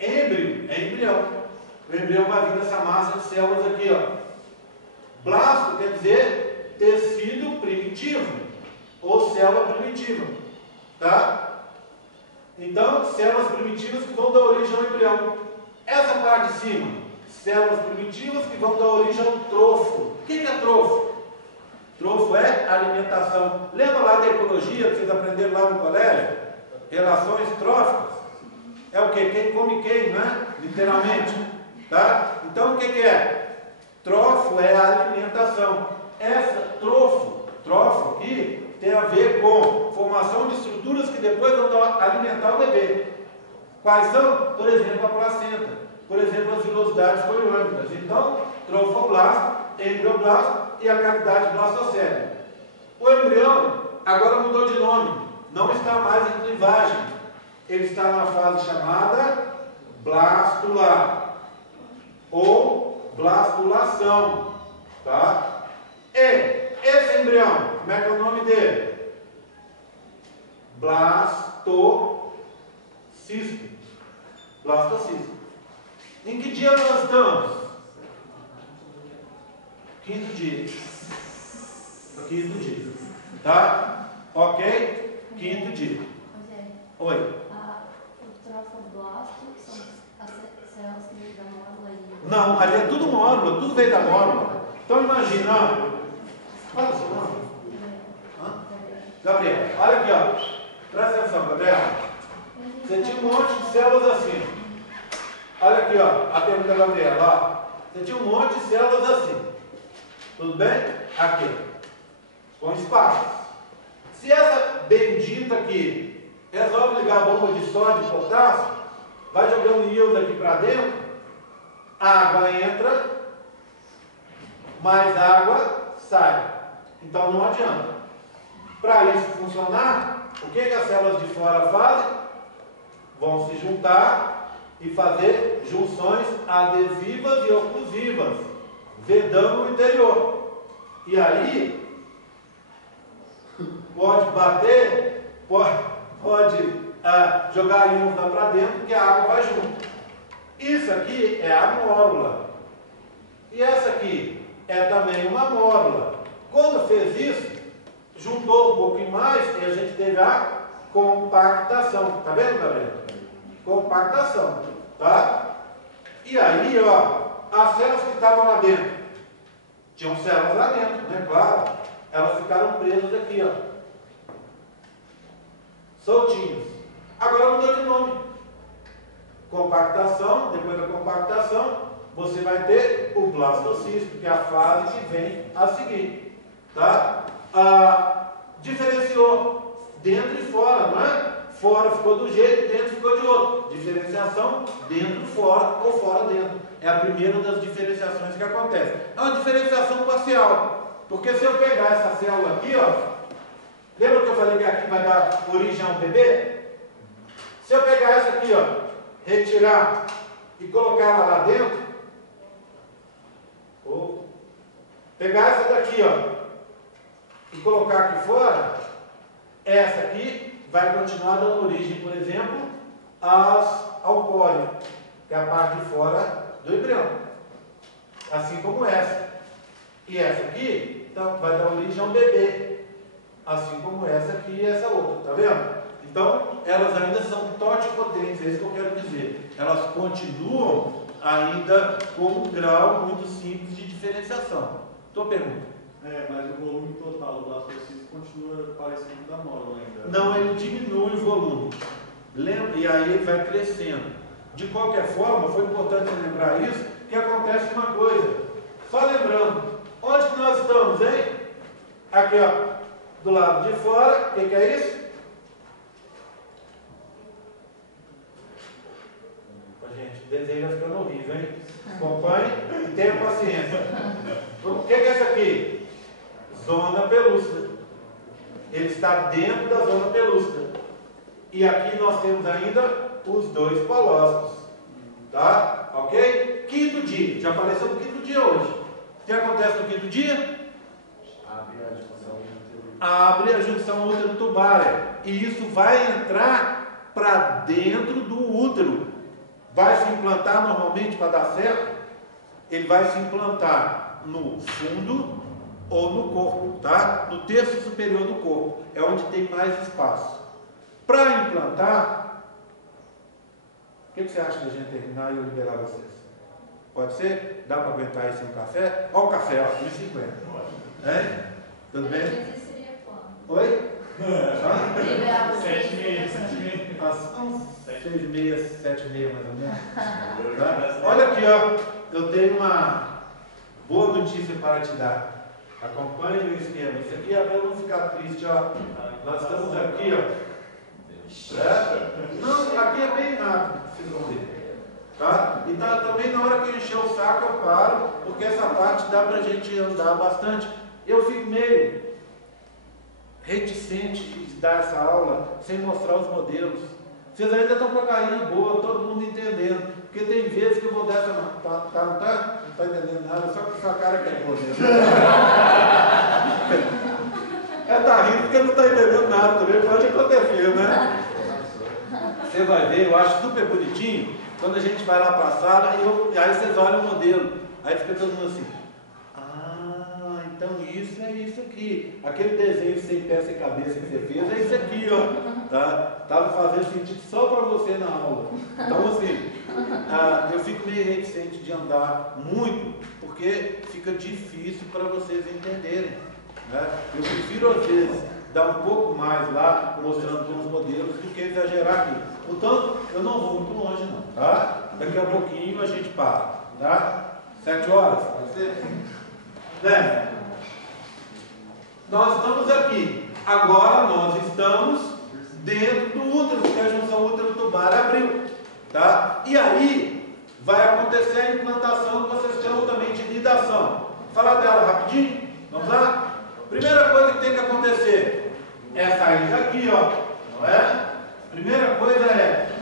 Êmbrio é embrião. O embrião vai vir dessa massa de células aqui, ó. Blasto quer dizer tecido primitivo, ou célula primitiva, tá? Então, células primitivas que vão dar origem ao embrião. Essa parte de cima, células primitivas que vão dar origem ao trofo. O que é trofo? Trofo é alimentação. Lembra lá da ecologia que vocês aprenderam lá no colégio? Relações tróficas. É o que? Quem come quem, né? Literalmente. Tá? Então, o que é? Trofo é a alimentação. Essa trofo aqui, tem a ver com formação de estruturas que depois vão alimentar o bebê. Quais são? Por exemplo, a placenta. Por exemplo, as vilosidades coriônicas. Então, trofoblasto, embrioblasto e a cavidade blastocele. O embrião agora mudou de nome. Não está mais em clivagem. Ele está na fase chamada blastula ou blastulação, tá? E esse embrião, como é que é o nome dele? Blastocisto. Blastocisto. Em que dia nós estamos? Quinto dia. Quinto dia. Tá? Ok? Quinto dia. Oi. O trofoblasto são as células que vêm da módula e... Não, ali é tudo módula, tudo veio da módula. Então imagina, fala o seu nome. Gabriel, olha aqui, ó. Presta atenção, Gabriel. Você tinha um monte de células assim. Olha aqui, ó, a pergunta da Gabriela, ó. Você tinha um monte de células assim. Tudo bem? Aqui. Com espaço. Se essa bendita aqui resolve ligar a bomba de sódio e potássio, vai jogando íons aqui para dentro, a água entra, mais água sai. Então não adianta. Para isso funcionar, o que as células de fora fazem? Vão se juntar e fazer junções adesivas e oclusivas, vedando o interior. E aí, pode bater, pode jogar íons lá para dentro, que a água vai junto. Isso aqui é a mórula. E essa aqui é também uma mórula. Quando fez isso, juntou um pouquinho mais e a gente teve a compactação. Tá vendo, Gabriel? Compactação. Tá? E aí, ó, as células que estavam lá dentro, tinham células lá dentro, né? Claro. Elas ficaram presas aqui, ó. Soltinhas. Agora mudou de nome. Compactação, depois da compactação, você vai ter o blastocisto, que é a fase que vem a seguir. Tá? Diferenciou dentro e fora, não é? Fora ficou do jeito, dentro ficou de outro. Diferenciação dentro, fora ou fora, dentro. É a primeira das diferenciações que acontece. É uma diferenciação parcial. Porque se eu pegar essa célula aqui, ó, lembra que eu falei que aqui vai dar origem a um bebê? Se eu pegar essa aqui, ó, retirar e colocar ela lá dentro, ou pegar essa daqui, ó, e colocar aqui fora, essa aqui vai continuar dando origem, por exemplo, ao pódio, que é a parte de fora do embrião. Assim como essa. E essa aqui então, vai dar origem a um bebê. Assim como essa aqui e essa outra. Tá vendo? Então, elas ainda são totipotentes, é isso que eu quero dizer. Elas continuam ainda com um grau muito simples de diferenciação. Tua pergunta? Mas o volume total do blastocisto continua parecido da módula ainda. Não, ele diminui o volume. Lembra? E aí ele vai crescendo. De qualquer forma, foi importante você lembrar isso, que acontece uma coisa. Só lembrando, onde que nós estamos, hein? Aqui, ó, do lado de fora. O que é isso? Gente, o desenho vai ficando horrível, hein? Acompanhe e tenha paciência. O que é isso aqui? Zona pelúcida. Ele está dentro da zona pelúcida. E aqui nós temos ainda os dois polócitos. Tá? Ok? Quinto dia. Já falei sobre o quinto dia hoje. O que acontece no quinto dia? Abre a junção útero-tubária. E isso vai entrar para dentro do útero. Vai se implantar normalmente para dar certo? Ele vai se implantar no fundo ou no corpo, tá? No terço superior do corpo. É onde tem mais espaço. Para implantar, o que você acha da gente terminar e eu liberar vocês? Pode ser? Dá para aguentar isso no café? Olha o café, ó, 1,50. Hein? Tudo bem? Mas isso seria quando? Oi? Liberar vocês. 7,5. 6,5, 7,5 mais ou menos. Tá? Olha aqui, ó. Eu tenho uma boa notícia para te dar. Acompanhe o esquema. Isso aqui é para não ficar triste, ó. Nós estamos aqui, ó. Não, aqui é bem rápido, vocês vão ver. Tá? E tá, também na hora que eu encher o saco eu paro, porque essa parte dá pra gente andar bastante. Eu fico meio reticente de dar essa aula sem mostrar os modelos. Vocês ainda estão com a carinha boa, todo mundo entendendo. Porque tem vezes que eu vou dessa. Não tá entendendo nada, só que sua cara que é boa mesmo. Tá rindo porque não está entendendo nada também, pode acontecer, né? Você vai ver, eu acho super bonitinho, quando a gente vai lá para a sala e aí vocês olham o modelo, aí fica todo mundo assim, então isso é isso aqui, aquele desenho sem pé, sem cabeça que você fez, é isso aqui, ó, tá? Tava fazendo sentido só para você na aula. Então assim, eu fico meio reticente de andar muito, porque fica difícil para vocês entenderem. Eu prefiro às vezes dar um pouco mais lá, mostrando com os modelos, do que exagerar aqui. Portanto, eu não vou muito longe não, tá? Daqui a pouquinho a gente para, tá? 7 horas, pode ser? Né? Nós estamos aqui. Agora nós estamos dentro do útero, porque a junção útero-tubária abriu, tá? E aí vai acontecer a implantação que vocês chamam também de nidação. Vou falar dela rapidinho? Vamos lá? Primeira coisa que tem que acontecer é sair daqui, ó, não é? Primeira coisa é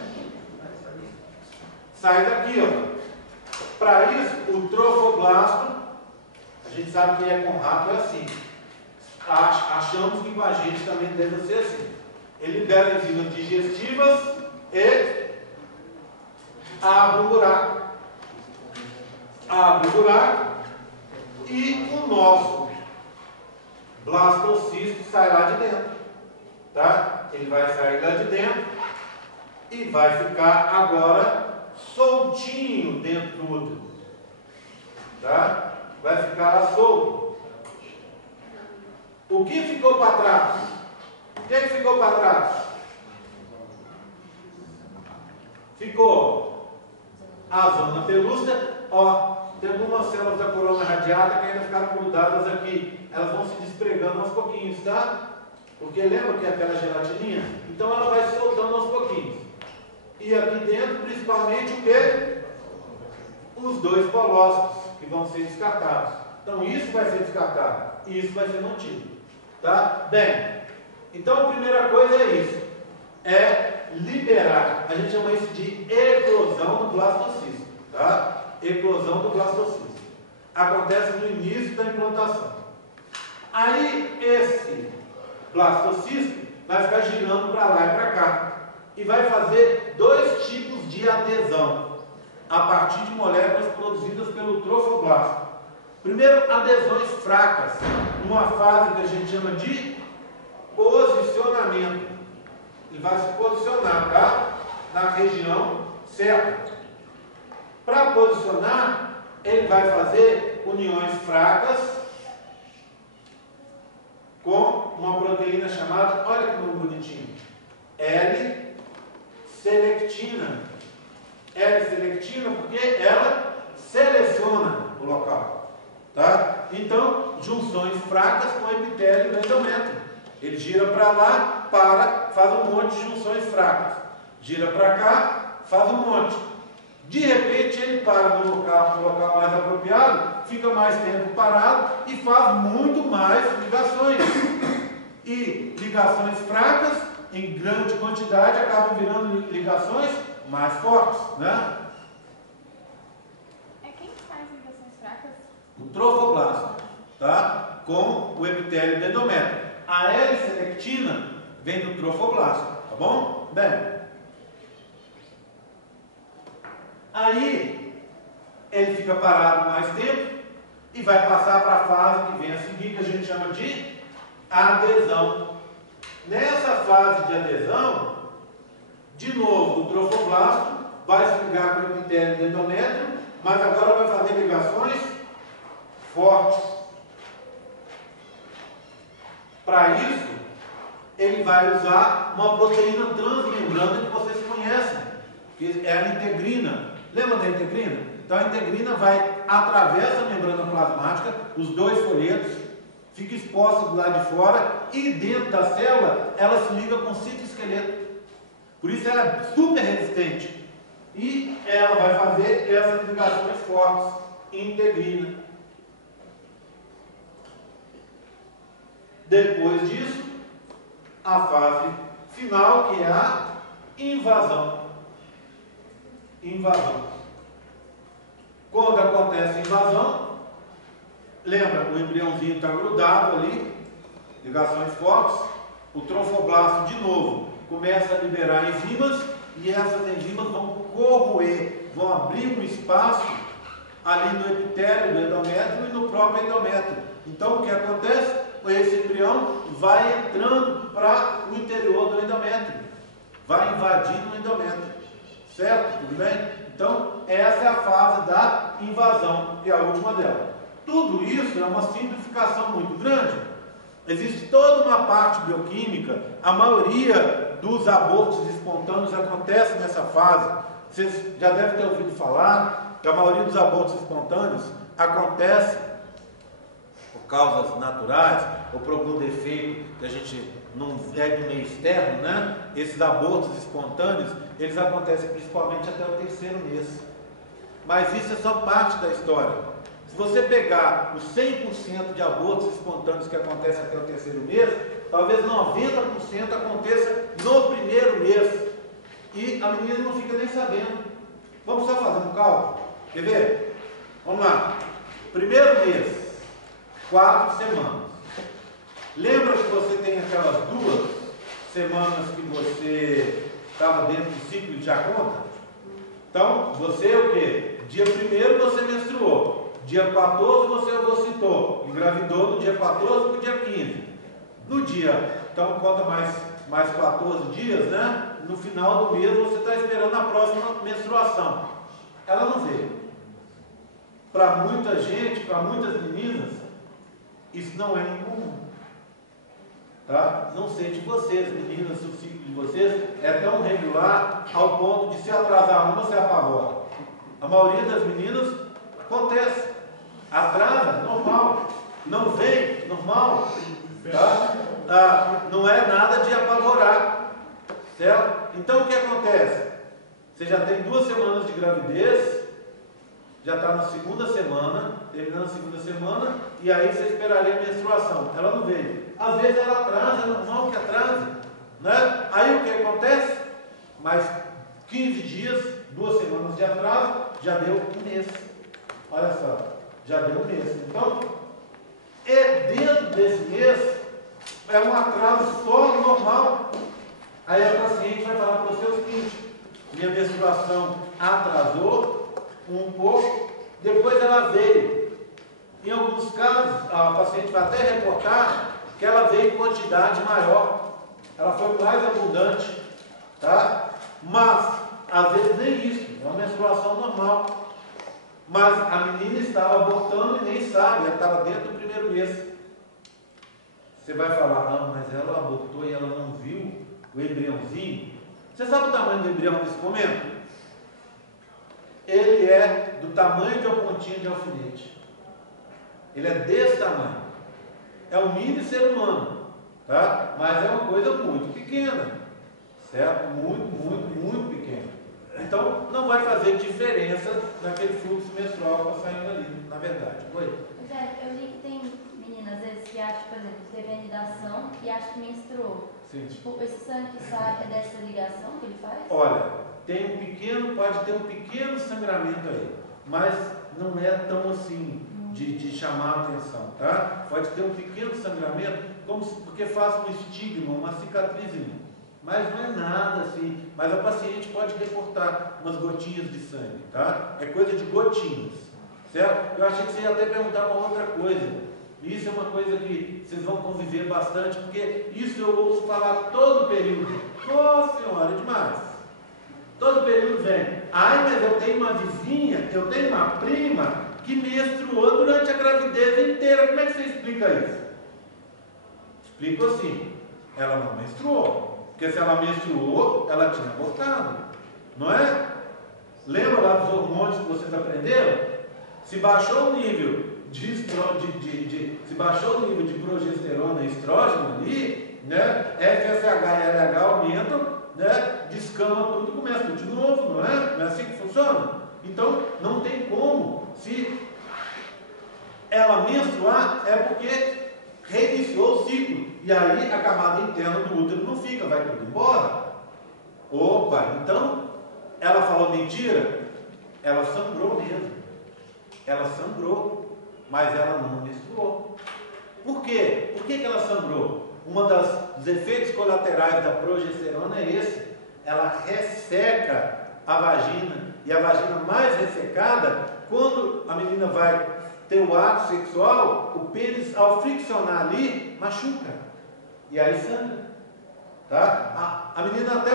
sair daqui, ó. Para isso, o trofoblasto, a gente sabe que é com rato é assim. Achamos que com a gente também deve ser assim. Ele libera enzimas digestivas e abre o buraco. Abre o buraco e o nosso blastocisto sai lá de dentro, tá? Ele vai sair lá de dentro e vai ficar agora soltinho dentro do útero, tá? Vai ficar lá solto. O que ficou para trás? O que ficou para trás? Ficou a zona pelúcida, ó. Tem algumas células da corona radiata que ainda ficaram grudadas aqui. Elas vão se despregando aos pouquinhos, tá? Porque lembra que é aquela gelatininha? Então ela vai se soltando aos pouquinhos. E aqui dentro, principalmente, o quê? Os dois polócitos que vão ser descartados. Então isso vai ser descartado e isso vai ser mantido. Tá? Bem, então a primeira coisa é isso. É liberar. A gente chama isso de eclosão do blastocisto. Tá? Eclosão do blastocisto. Acontece no início da implantação. Aí esse blastocisto vai ficar girando para lá e para cá. E vai fazer dois tipos de adesão a partir de moléculas produzidas pelo trofoblasto. Primeiro, adesões fracas, numa fase que a gente chama de posicionamento. Ele vai se posicionar, tá? Na região certa. Para posicionar, ele vai fazer uniões fracas com uma proteína chamada, olha que nome bonitinho, L-selectina. L-selectina porque ela seleciona o local. Tá? Então, junções fracas com epitélio do endométrio. Ele gira para lá, faz um monte de junções fracas. Gira para cá, faz um monte. De repente ele para no local mais apropriado, fica mais tempo parado e faz muito mais ligações. E ligações fracas, em grande quantidade, acabam virando ligações mais fortes, né? É quem faz ligações fracas? O trofoblasto, tá? Com o epitélio do endométrio. A L-selectina vem do trofoblasto, tá bom? Bem, aí ele fica parado mais tempo e vai passar para a fase que vem a seguir, que a gente chama de adesão. Nessa fase de adesão, de novo, o trofoblasto vai se ligar com o epitélio do endométrio, mas agora vai fazer ligações fortes. Para isso, ele vai usar uma proteína transmembrana que vocês conhecem, que é a integrina. Lembra da integrina? Então a integrina atravessa a membrana plasmática, os dois folhetos, fica exposta do lado de fora e dentro da célula ela se liga com o citoesqueleto. Por isso ela é super resistente. E ela vai fazer essas ligações fortes, integrina. Depois disso, a fase final, que é a invasão. Invasão. Quando acontece a invasão, lembra, o embriãozinho está grudado ali, ligações fortes, o trofoblasto de novo começa a liberar enzimas e essas enzimas vão corroer, vão abrir um espaço ali no epitélio do endométrio e no próprio endométrio. Então o que acontece? Esse embrião vai entrando para o interior do endométrio, vai invadindo o endométrio, certo? Tudo bem? Então essa é a fase da invasão, que é a última dela. Tudo isso é uma simplificação muito grande. Existe toda uma parte bioquímica, a maioria dos abortos espontâneos acontece nessa fase. Vocês já devem ter ouvido falar que a maioria dos abortos espontâneos acontece por causas naturais ou por algum defeito que a gente não é do meio externo, né? Esses abortos espontâneos, eles acontecem principalmente até o 3º mês. Mas isso é só parte da história. Se você pegar os 100% de abortos espontâneos que acontecem até o 3º mês, talvez 90% aconteça no 1º mês. E a menina não fica nem sabendo. Vamos só fazer um cálculo? Quer ver? Vamos lá. 1º mês, 4 semanas. Lembra que você tem aquelas 2 semanas que você estava dentro do ciclo de conta? Então, você o quê? Dia 1º você menstruou. Dia 14 você ovocitou, engravidou no dia 14 para o dia 15. No dia, então conta mais 14 dias, né? No final do mês você está esperando a próxima menstruação. Ela não veio. Para muita gente, para muitas meninas, isso não é incomum. Tá? Não sei de vocês, meninas, se o ciclo de vocês é tão regular ao ponto de se atrasar uma, se apavora. A maioria das meninas acontece. Atrasa, normal. Não vem, normal. Tá? Não é nada de apavorar. Certo? Então o que acontece? Você já tem 2 semanas de gravidez, já está na 2ª semana, terminando a 2ª semana, e aí você esperaria a menstruação. Ela não veio. Às vezes ela atrasa, é normal que atrase. Né? Aí o que acontece? Mais 15 dias, 2 semanas de atraso, já deu 1 mês. Olha só, já deu 1 mês. Então, dentro desse mês, é um atraso só normal. Aí a paciente vai falar para você o seguinte: minha menstruação atrasou um pouco, depois ela veio. Em alguns casos, a paciente vai até reportar que ela veio em quantidade maior, ela foi mais abundante, tá? Mas, às vezes nem isso, é uma menstruação normal. Mas a menina estava abortando e nem sabe, ela estava dentro do primeiro mês. Você vai falar, não, mas ela abortou e ela não viu o embriãozinho. Você sabe o tamanho do embrião nesse momento? Ele é do tamanho de uma pontinha de alfinete. Ele é desse tamanho. É um mini ser humano, tá? Mas é uma coisa muito pequena, certo? Muito pequena. Então, não vai fazer diferença naquele fluxo menstrual que está saindo ali, na verdade. Oi? Eu li que tem meninas, às vezes, que acham, por exemplo, que teve a inidação e acham que menstruou. Sim. Tipo, esse sangue que sai é dessa ligação que ele faz? Olha, pode ter um pequeno sangramento aí, mas não é tão assim de chamar a atenção, tá? Pode ter um pequeno sangramento, porque faz um estigma, uma cicatrizinha, mas não é nada assim. Mas a paciente pode reportar umas gotinhas de sangue, tá? É coisa de gotinhas, certo? Eu achei que você ia até perguntar uma outra coisa. Isso é uma coisa que vocês vão conviver bastante, porque isso eu ouço falar todo período. Nossa Senhora, é demais. Todo período vem. Ai, mas eu tenho uma vizinha, eu tenho uma prima que menstruou durante a gravidez inteira. Como é que você explica isso? Explico assim: ela não menstruou. Porque se ela menstruou, ela tinha abortado. Não é? Lembra lá dos hormônios que vocês aprenderam? Se baixou o nível se baixou o nível de progesterona e estrógeno ali, né? FSH e LH aumentam, né? Descama tudo, começa tudo de novo, não é? Não é assim que funciona? Então, não tem como. Se ela menstruar, é porque reiniciou o ciclo. E aí a camada interna do útero não fica, vai tudo embora. Opa, então, ela falou mentira? Ela sangrou mesmo. Ela sangrou. Mas ela não menstruou. Por quê? Por que ela sangrou? Dos efeitos colaterais da progesterona é esse. Ela resseca a vagina. E a vagina mais ressecada, quando a menina vai ter o ato sexual, o pênis, ao friccionar ali, machuca. E aí sangra. Tá? A menina até